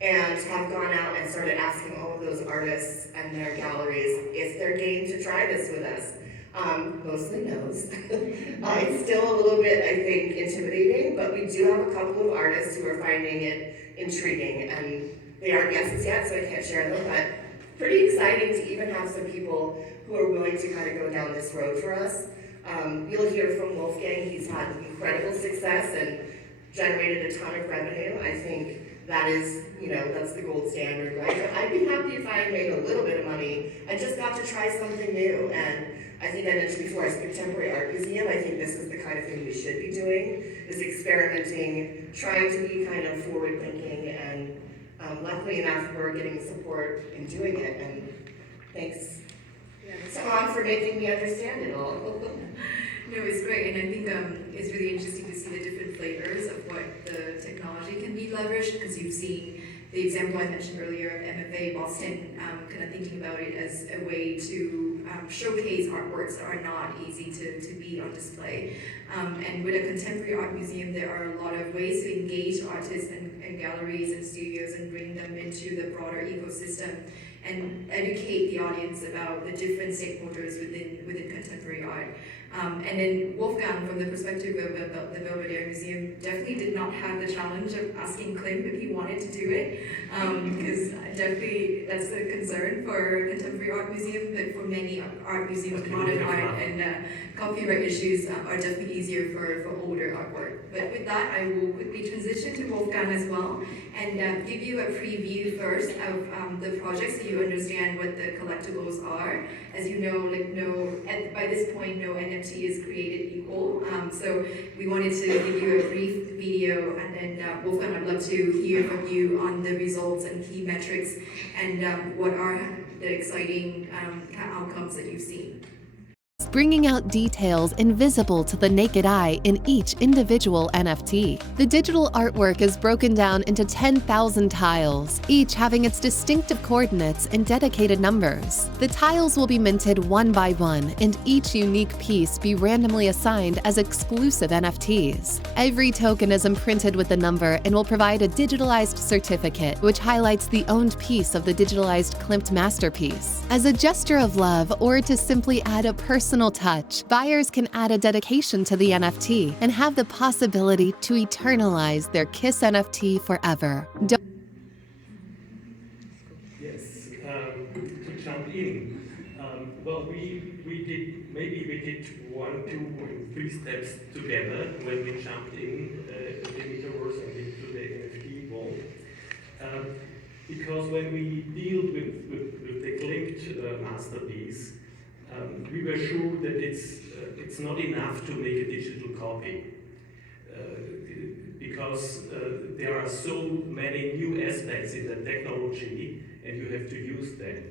and have gone out and started asking all of those artists and their galleries if they're game to try this with us. Mostly no's. It's still a little bit, I think, intimidating, but we do have a couple of artists who are finding it intriguing, and they aren't guesses yet, so I can't share them, but pretty exciting to even have some people who are willing to kind of go down this road for us. You'll hear from Wolfgang. He's had incredible success and generated a ton of revenue. I think that is, that's the gold standard, right? But I'd be happy if I made a little bit of money. I just got to try something new, and I think I mentioned before, as a contemporary art museum, I think this is the kind of thing we should be doing, is experimenting, trying to be kind of forward-thinking, and luckily enough, we're getting support in doing it, and thanks to An for making me understand it all. No, it's great, and I think it's really interesting to see the different flavors of what the technology can be leveraged, because you've seen the example I mentioned earlier of MFA Boston, kind of thinking about it as a way to showcase artworks that are not easy to be on display. And with a contemporary art museum, there are a lot of ways to engage artists and galleries and studios and bring them into the broader ecosystem and educate the audience about the different stakeholders within contemporary art. And then Wolfgang, from the perspective of the Belvedere Museum, definitely did not have the challenge of asking Klim if he wanted to do it, because definitely that's a concern for a contemporary art museum, but for many art museums, modern art and copyright issues are definitely easier for older artwork. But with that, I will quickly transition to Wolfgang as well, and give you a preview first of the project so you understand what the collectibles are. As you know, by this point, no NFT is created equal. So we wanted to give you a brief video, and then Wolfgang, I'd love to hear from you on the results and key metrics, and what are the exciting outcomes that you've seen. Bringing out details invisible to the naked eye in each individual NFT. The digital artwork is broken down into 10,000 tiles, each having its distinctive coordinates and dedicated numbers. The tiles will be minted one by one, and each unique piece be randomly assigned as exclusive NFTs. Every token is imprinted with the number and will provide a digitalized certificate, which highlights the owned piece of the digitalized Klimt masterpiece. As a gesture of love, or to simply add a personal touch, buyers can add a dedication to the NFT and have the possibility to eternalize their Kiss NFT forever. Yes, to jump in. Well, we did 1, 2, 3 steps together when we jumped in the metaverse and into the NFT world. Because when we deal with the Klimt masterpiece, we were sure that it's not enough to make a digital copy, because there are so many new aspects in the technology, and you have to use that.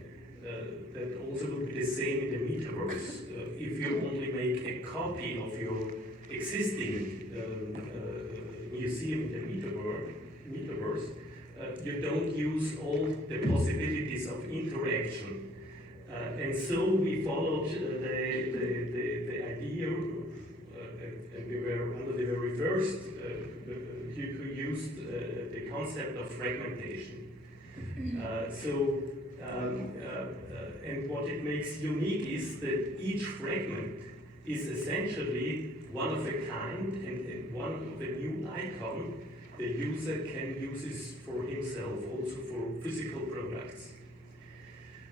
That also will be the same in the metaverse. If you only make a copy of your existing museum in the metaverse, you don't use all the possibilities of interaction. And so we followed the idea, and we were under the very first who used the concept of fragmentation. And what it makes unique is that each fragment is essentially one of a kind and one of a new icon the user can use this for himself, also for physical products.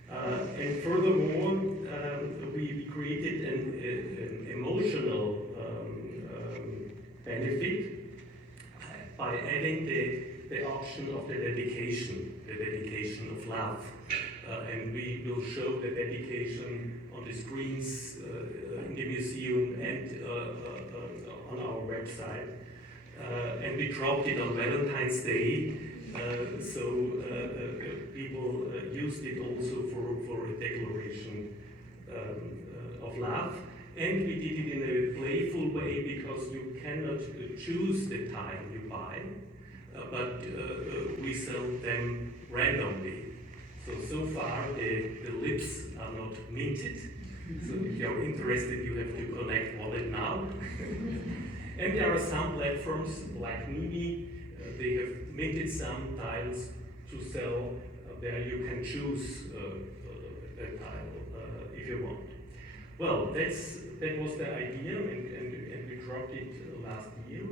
And furthermore, we created an emotional benefit by adding the option of the dedication of love. And we will show the dedication on the screens in the museum and on our website. And we dropped it on Valentine's Day, so people used it also for a declaration of love. And we did it in a playful way because you cannot choose the time you buy, but we sell them randomly. So far the lips are not minted, so if you're interested you have to connect wallet now. And there are some platforms like Mimi, they have minted some tiles to sell, there you can choose a tile if you want. Well, that was the idea, and we dropped it last year.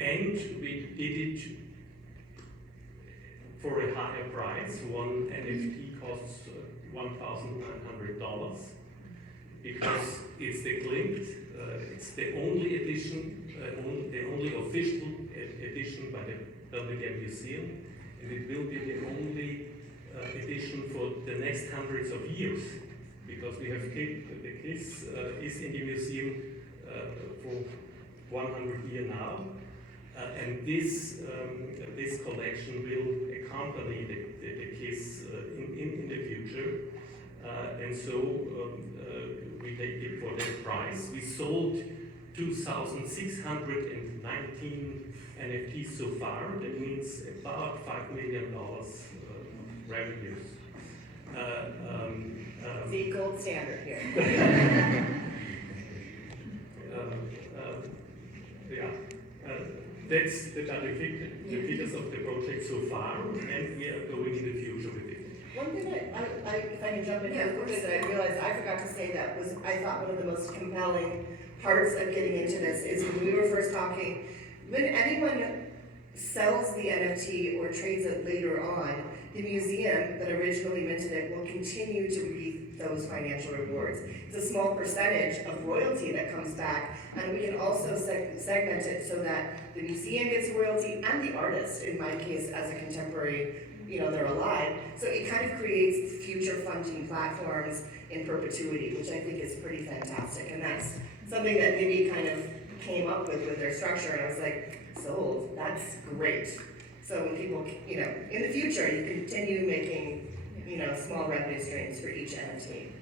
And we did it for a higher price. One NFT costs $1,900 because it's the Klimt. It's the only edition, the only official edition by the Belvedere Museum, and it will be the only edition for the next hundreds of years. because we have the Kiss is in the museum for 100 years now, and this collection will accompany the Kiss in the future, and so we take it for that price. We sold 2,619 NFTs so far. That means about $5 million revenues. The gold standard here. That's the figures of the project so far, and we are going in the future with it. One thing if I can jump in here quickly, that I realized I forgot to say that was, I thought one of the most compelling parts of getting into this is when we were first talking, when anyone sells the NFT or trades it later on, the museum that originally minted it will continue to reap those financial rewards. It's a small percentage of royalty that comes back, and we can also segment it so that the museum gets royalty and the artist, in my case, as a contemporary, they're alive. So it kind of creates future funding platforms in perpetuity, which I think is pretty fantastic. And that's something that maybe kind of came up with their structure, and I was like, sold, that's great. So when people, in the future, you continue making, small revenue streams for each NFT.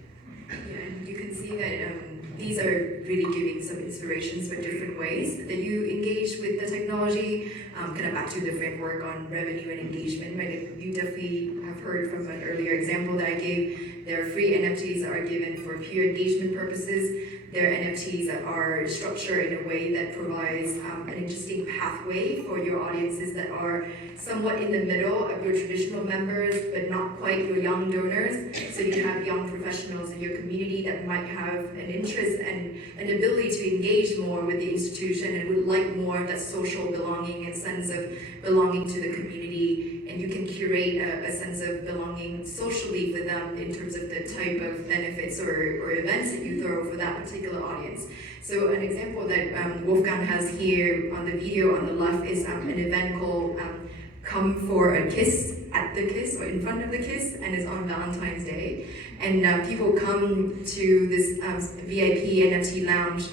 Yeah, and you can see that these are really giving some inspirations for different ways that you engage with the technology. Kind of back to the framework on revenue and engagement, right? You definitely have heard from an earlier example that I gave. Their free NFTs are given for pure engagement purposes. Their NFTs are structured in a way that provides an interesting pathway for your audiences that are somewhat in the middle of your traditional members, but not quite your young donors. So you have young professionals in your community that might have an interest and an ability to engage more with the institution and would like more of that social belonging and sense of belonging to the community. And you can curate a sense of belonging socially for them in terms of the type of benefits or events that you throw for that particular audience. So an example that Wolfgang has here on the video on the left is an event called Come for a Kiss at the Kiss, or in front of the Kiss, and it's on Valentine's Day. And people come to this VIP NFT lounge.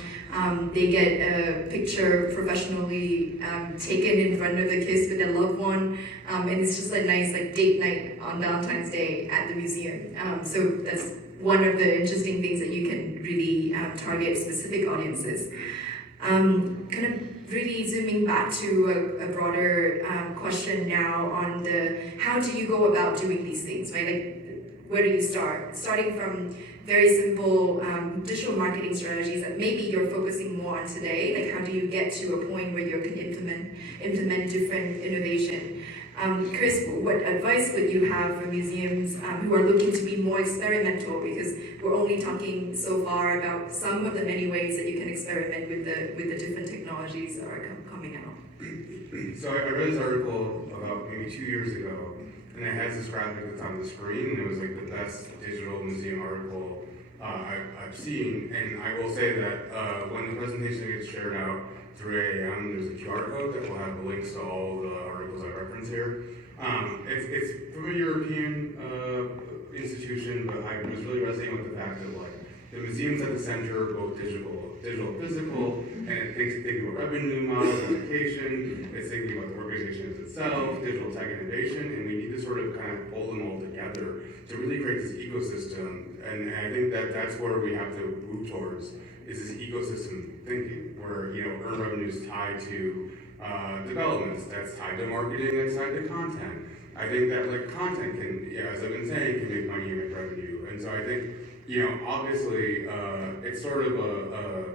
They get a picture professionally taken in front of the Kiss with their loved one, and it's just a nice date night on Valentine's Day at the museum. So that's one of the interesting things that you can really target specific audiences. Kind of really zooming back to a broader question now on how do you go about doing these things, right? Where do you start? Starting from very simple digital marketing strategies that maybe you're focusing more on today, how do you get to a point where you can implement different innovation? Chris, what advice would you have for museums who are looking to be more experimental? Because we're only talking so far about some of the many ways that you can experiment with the different technologies that are coming out. So I read this article about maybe 2 years ago, and it has this graphic that's on the screen, and it was the best digital museum article I've seen. And I will say that when the presentation gets shared out through AAM, there's a QR code that will have the links to all the articles I reference here. It's from a European institution, but I was really resonating with the fact that the museum's at the center, both digital and physical, and it thinking about revenue models, education, it's thinking about the organization itself, digital tech innovation, and we need to sort of kind of pull them all together to really create this ecosystem. And I think that's where we have to move towards, is this ecosystem thinking, where earned revenue is tied to developments, that's tied to marketing, that's tied to content. I think that content can, as I've been saying, can make money and make revenue. And so I think, obviously it's sort of a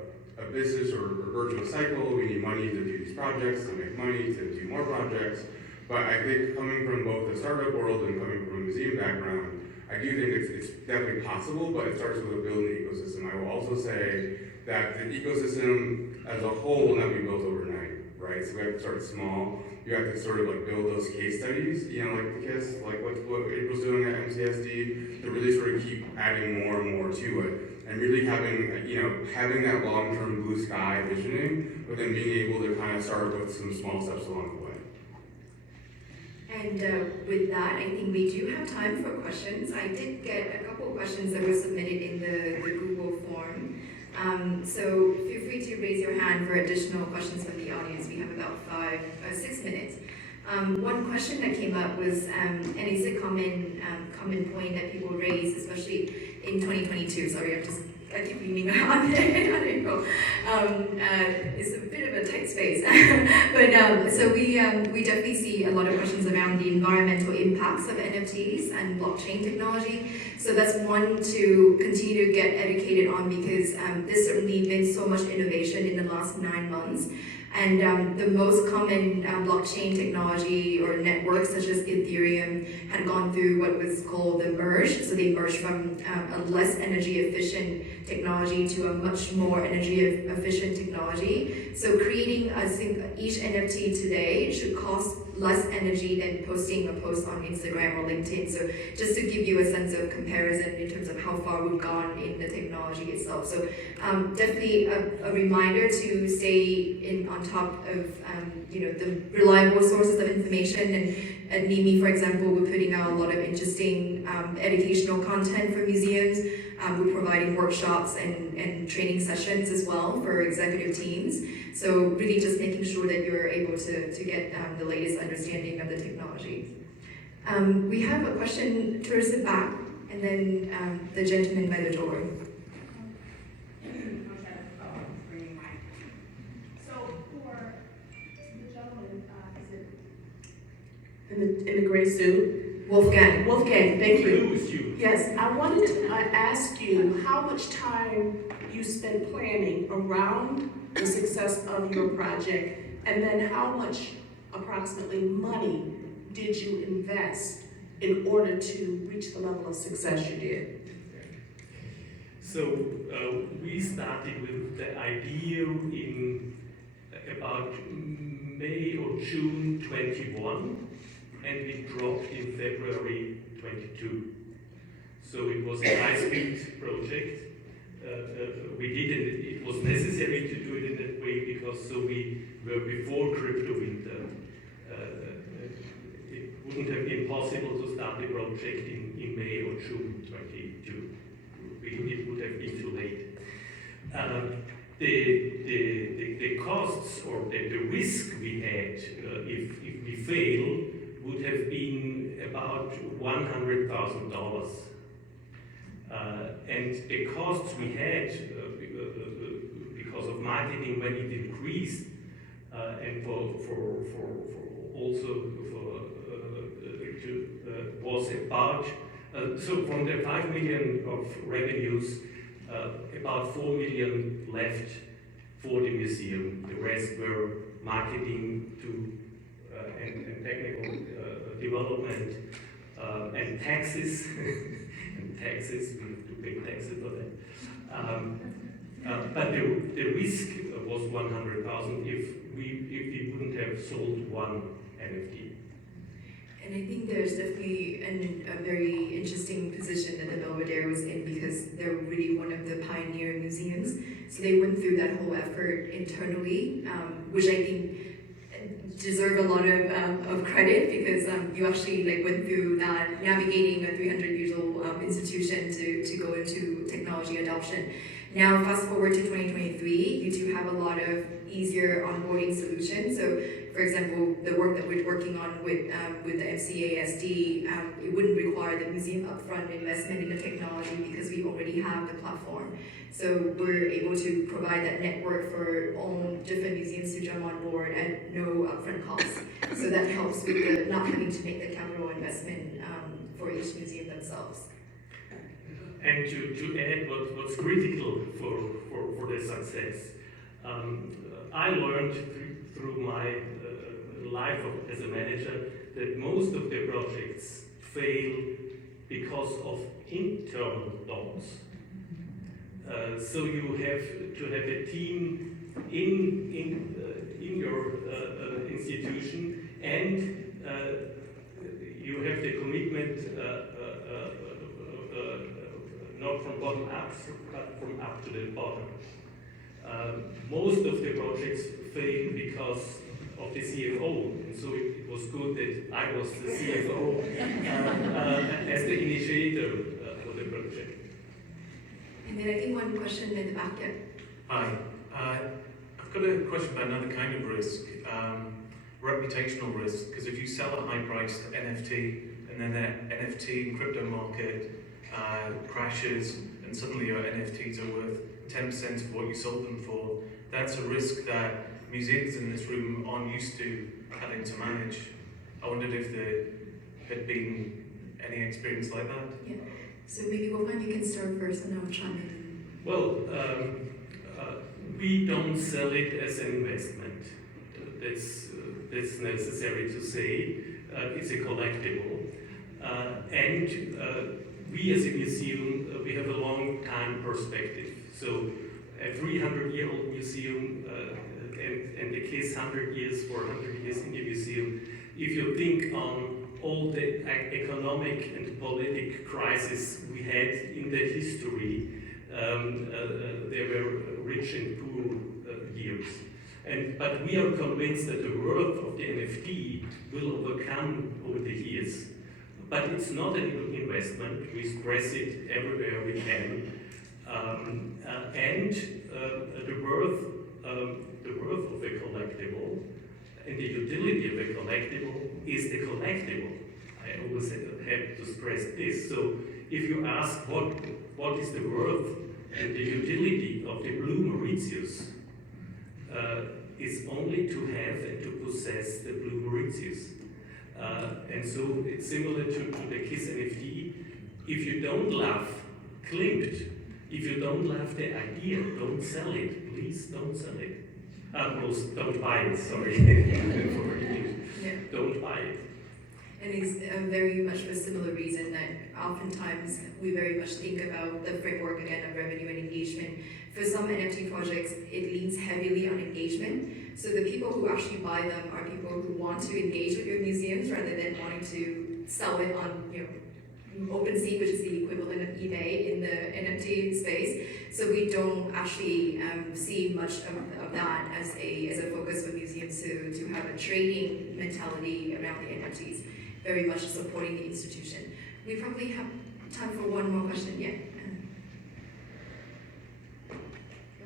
business or virtuous cycle. We need money to do these projects, to make money, to do more projects. But I think coming from both the startup world and coming from a museum background, I do think it's definitely possible, but it starts with building the ecosystem. I will also say that the ecosystem as a whole will not be built overnight, right? So we have to start small. You have to sort of build those case studies, like the Kiss, like what April's doing at MCASD, to really sort of keep adding more and more to it. And really having that long-term blue sky visioning, but then being able to kind of start with some small steps along the way. And with that, I think we do have time for questions. I did get a couple questions that were submitted in the Google form. So feel free to raise your hand for additional questions from the audience. We have about 6 minutes. One question that came up was, and it's a common point that people raise, especially in 2022. Sorry, I keep leaning on April. It's a bit of a tight space, but so we definitely see a lot of questions around the environmental impacts of NFTs and blockchain technology. So that's one to continue to get educated on, because there's certainly been so much innovation in the last 9 months. And the most common blockchain technology or networks such as Ethereum had gone through what was called the merge. So they merged from a less energy efficient technology to a much more energy efficient technology. So creating, I think, each NFT today should cost less energy than posting a post on Instagram or LinkedIn. So just to give you a sense of comparison in terms of how far we've gone in the technology itself. So definitely a reminder to stay on top of the reliable sources of information. And at NIMI, for example, we're putting out a lot of interesting educational content for museums. We're providing workshops and training sessions as well for executive teams. So really just making sure that you're able to get the latest understanding of the technology. We have a question towards the back, and then the gentleman by the door. In the gray suit. Wolfgang, thank you. Who is you? Yes, I wanted to ask you how much time you spent planning around the success of your project, and then how much approximately money did you invest in order to reach the level of success you did? So we started with the idea in about May or June 21. And we dropped in February 22. So it was a high-speed project. We didn't, it was necessary to do it in that way because so we were before crypto winter. It wouldn't have been possible to start the project in May or June 22. It would have been too late. The costs or the risk we had if we fail would have been about $100,000. And the costs we had because of marketing when it increased and was about so from the 5 million of revenues, about 4 million left for the museum. The rest were marketing and technical development and taxes. And taxes, we have to pay taxes for that. But the risk was 100,000 if we wouldn't have sold one NFT. And I think there's definitely a very interesting position that the Belvedere was in, because they're really one of the pioneer museums. So they went through that whole effort internally, which I think deserve a lot of credit, because you actually went through that, navigating a 300-year-old institution to go into technology adoption. Now, fast forward to 2023, you do have a lot of easier onboarding solutions. So, for example, the work that we're working on with the MCASD, it wouldn't require the museum upfront investment in the technology because we already have the platform. So we're able to provide that network for all different museums to jump on board at no upfront cost. So that helps with the not having to make the capital investment for each museum themselves. And to add what's critical for the success, I learned through my life as a manager that most of the projects fail because of internal doubts. So you have to have a team in your institution, and you have the commitment not from bottom up, but from up to the bottom. Most of the projects fail because of the CFO, and so it was good that I was the CFO as the initiator for the project. And then I think one question in the back there. Hi. I've got a question about another kind of risk, reputational risk, because if you sell a high-priced NFT and then that NFT and crypto market crashes and suddenly your NFTs are worth 10% of what you sold them for, that's a risk that museums in this room aren't used to having to manage. I wondered if there had been any experience like that. Yeah. So maybe Wolfgang, you can start first and I'll chime in. Well, we don't sell it as an investment. That's necessary to say. It's a collectible. And we as a museum, we have a long time perspective. So a 300-year-old museum and the case 100 years for 100 years in the museum, if you think on all the economic and political crises we had in that history, there were rich and poor years. But we are convinced that the worth of the NFT will overcome over the years. But it's not an investment. We express it everywhere we can. The worth of a collectible and the utility of a collectible is the collectible. I always have to stress this. So if you ask what is the worth and the utility of the blue Mauritius, is only to have and to possess the blue Mauritius. And so it's similar to the Kiss NFT. If you don't love Klimt, if you don't love the idea, don't sell it. Please don't sell it. Don't buy it, sorry. Yeah. Don't buy it. And it's very much for a similar reason that oftentimes we very much think about the framework again of revenue and engagement. For some NFT projects, it leans heavily on engagement. So the people who actually buy them are people who want to engage with your museums rather than wanting to sell it on, OpenSea, which is the equivalent of eBay in the NFT space. So we don't actually see much of that as a focus for museums to have a trading mentality around the NFTs, very much supporting the institution. We probably have time for one more question. Yeah.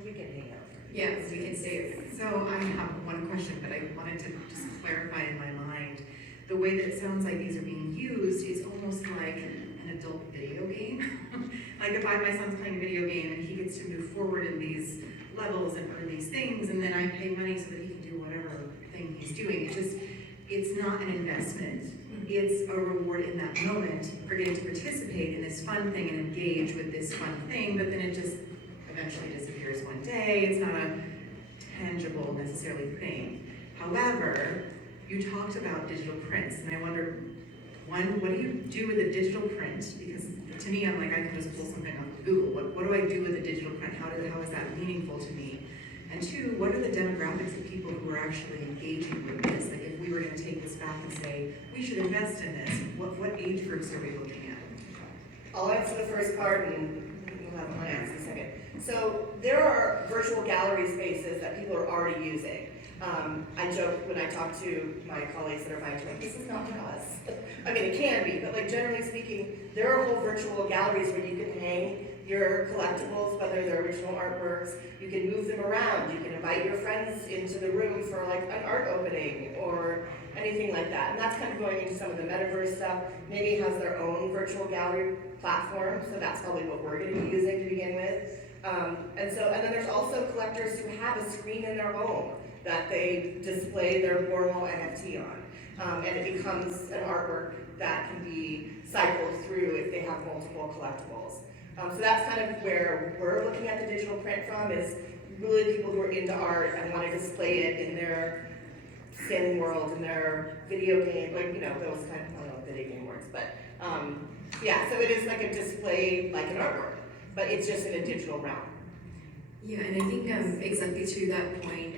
We can hang out. Yes, we can stay. So I have one question, but I wanted to just clarify in my mind. The way that it sounds like these are being used is almost like an adult video game. Like if my son's playing a video game and he gets to move forward in these levels and earn these things, and then I pay money so that he can do whatever thing he's doing. It's not an investment. It's a reward in that moment for getting to participate in this fun thing and engage with this fun thing, but then it just eventually disappears one day. It's not a tangible necessarily thing. However, you talked about digital prints, and I wonder, one, what do you do with a digital print? Because to me, I'm like, I can just pull something off of Google. What do I do with a digital print? How is that meaningful to me? And two, what are the demographics of people who are actually engaging with this? Like if we were going to take this back and say, we should invest in this, what age groups are we looking at? I'll answer the first part and we'll have my answer in a second. So there are virtual gallery spaces that people are already using. I joke when I talk to my colleagues that are buying like, this is not for us. I mean, it can be, but like generally speaking, there are whole virtual galleries where you can hang your collectibles, whether they're original artworks. You can move them around. You can invite your friends into the room for like an art opening or anything like that. And that's kind of going into some of the metaverse stuff. Maybe it has their own virtual gallery platform, so that's probably what we're going to be using to begin with. And then there's also collectors who have a screen in their home that they display their normal NFT on. And it becomes an artwork that can be cycled through if they have multiple collectibles. So that's kind of where we're looking at the digital print from, is really people who are into art and want to display it in their sim world, in their video game, like, those kind of, I don't know what video game works, but yeah, so it is like a display, like an artwork, but it's just in a digital realm. Yeah, and I think exactly to that point,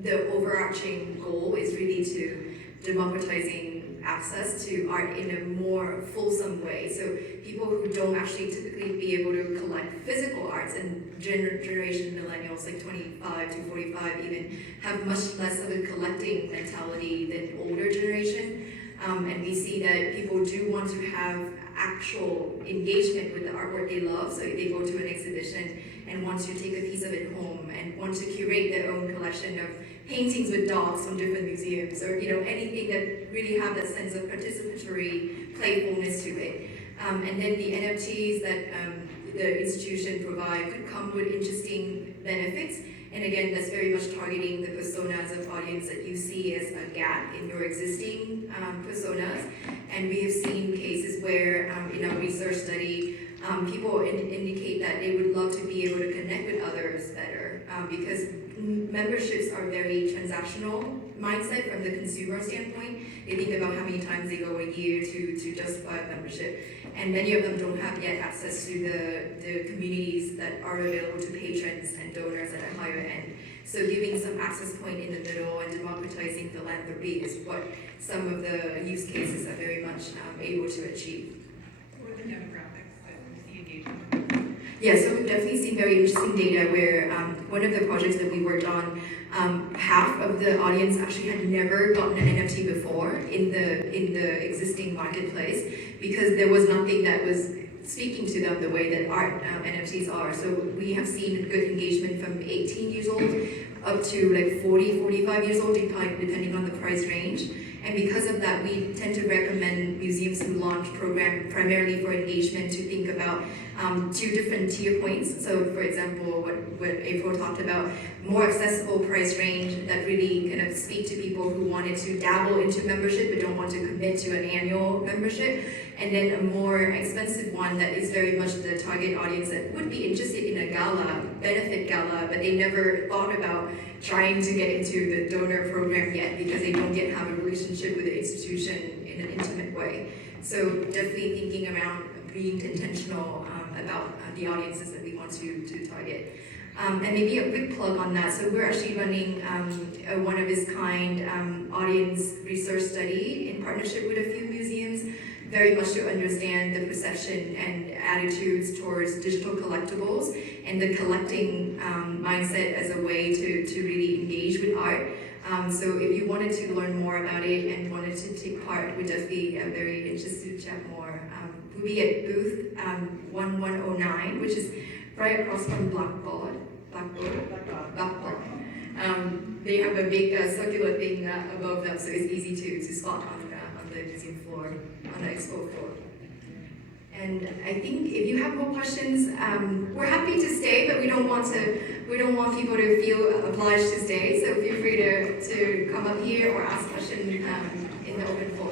the overarching goal is really to democratizing access to art in a more fulsome way. So people who don't actually typically be able to collect physical arts, and generation millennials like 25 to 45 even have much less of a collecting mentality than older generation. And we see that people do want to have actual engagement with the artwork they love. So if they go to an exhibition and want to take a piece of it home and want to curate their own collection of paintings with dogs from different museums, or anything that really have that sense of participatory playfulness to it. And then the NFTs that the institution provide could come with interesting benefits. And again, that's very much targeting the personas of audience that you see as a gap in your existing personas. And we have seen cases where in our research study, people indicate that they would love to be able to connect with others better because memberships are very transactional mindset from the consumer standpoint. They think about how many times they go a year to justify a membership. And many of them don't have yet access to the communities that are available to patrons and donors at a higher end. So giving some access point in the middle and democratizing philanthropy is what some of the use cases are very much able to achieve. What are the demographics that we see engagement? Yeah, so we've definitely seen very interesting data where one of the projects that we worked on, half of the audience actually had never gotten an NFT before in the existing marketplace because there was nothing that was speaking to them the way that art NFTs are. So we have seen good engagement from 18 years old up to like 40, 45 years old, depending on the price range. And because of that, we tend to recommend museums who launch programs primarily for engagement to think about two different tier points. So for example, what April talked about, more accessible price range that really kind of speak to people who wanted to dabble into membership but don't want to commit to an annual membership. And then a more expensive one that is very much the target audience that would be interested in a gala, benefit gala, but they never thought about trying to get into the donor program yet because they don't yet have a relationship with the institution in an intimate way. So definitely thinking around being intentional about the audiences that we want to target. And maybe a quick plug on that. So we're actually running a one-of-its-kind audience research study in partnership with a few museums, very much to understand the perception and attitudes towards digital collectibles and the collecting mindset as a way to really engage with art. So if you wanted to learn more about it and wanted to take part, we'd definitely be very interested to chat more. We'll be at booth 1109, which is right across from Blackboard. They have a big circular thing above them, so it's easy to spot on the museum floor, on the expo floor. And I think if you have more questions, we're happy to stay, but we don't want people to feel obliged to stay. So feel free to come up here or ask questions in the open floor.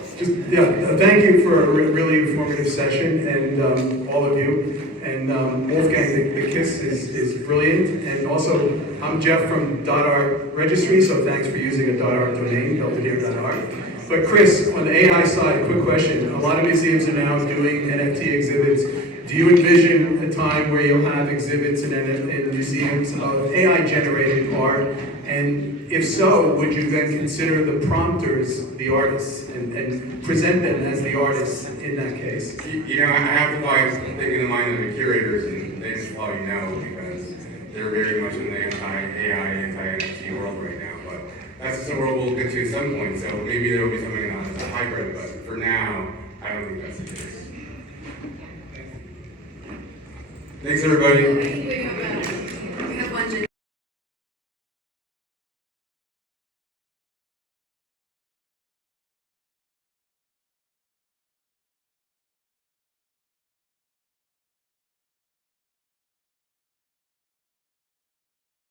Thank you for a really informative session, and all of you. And Wolfgang, the Kiss is brilliant. And also, I'm Jeff from .art Registry, so thanks for using a .art domain, Belvedere.art. But Chris, on the AI side, a quick question. A lot of museums are now doing NFT exhibits. Do you envision a time where you'll have exhibits in museums of AI-generated art? And if so, would you then consider the prompters the artists and present them as the artists in that case? I have to probably think in the mind of the curators, and they just probably know because they're very much in the anti-AI, anti-NFT world right now. But that's just a world we'll get to at some point, so maybe there will be something that's a hybrid, but for now, I don't think that's the case. Thanks, everybody.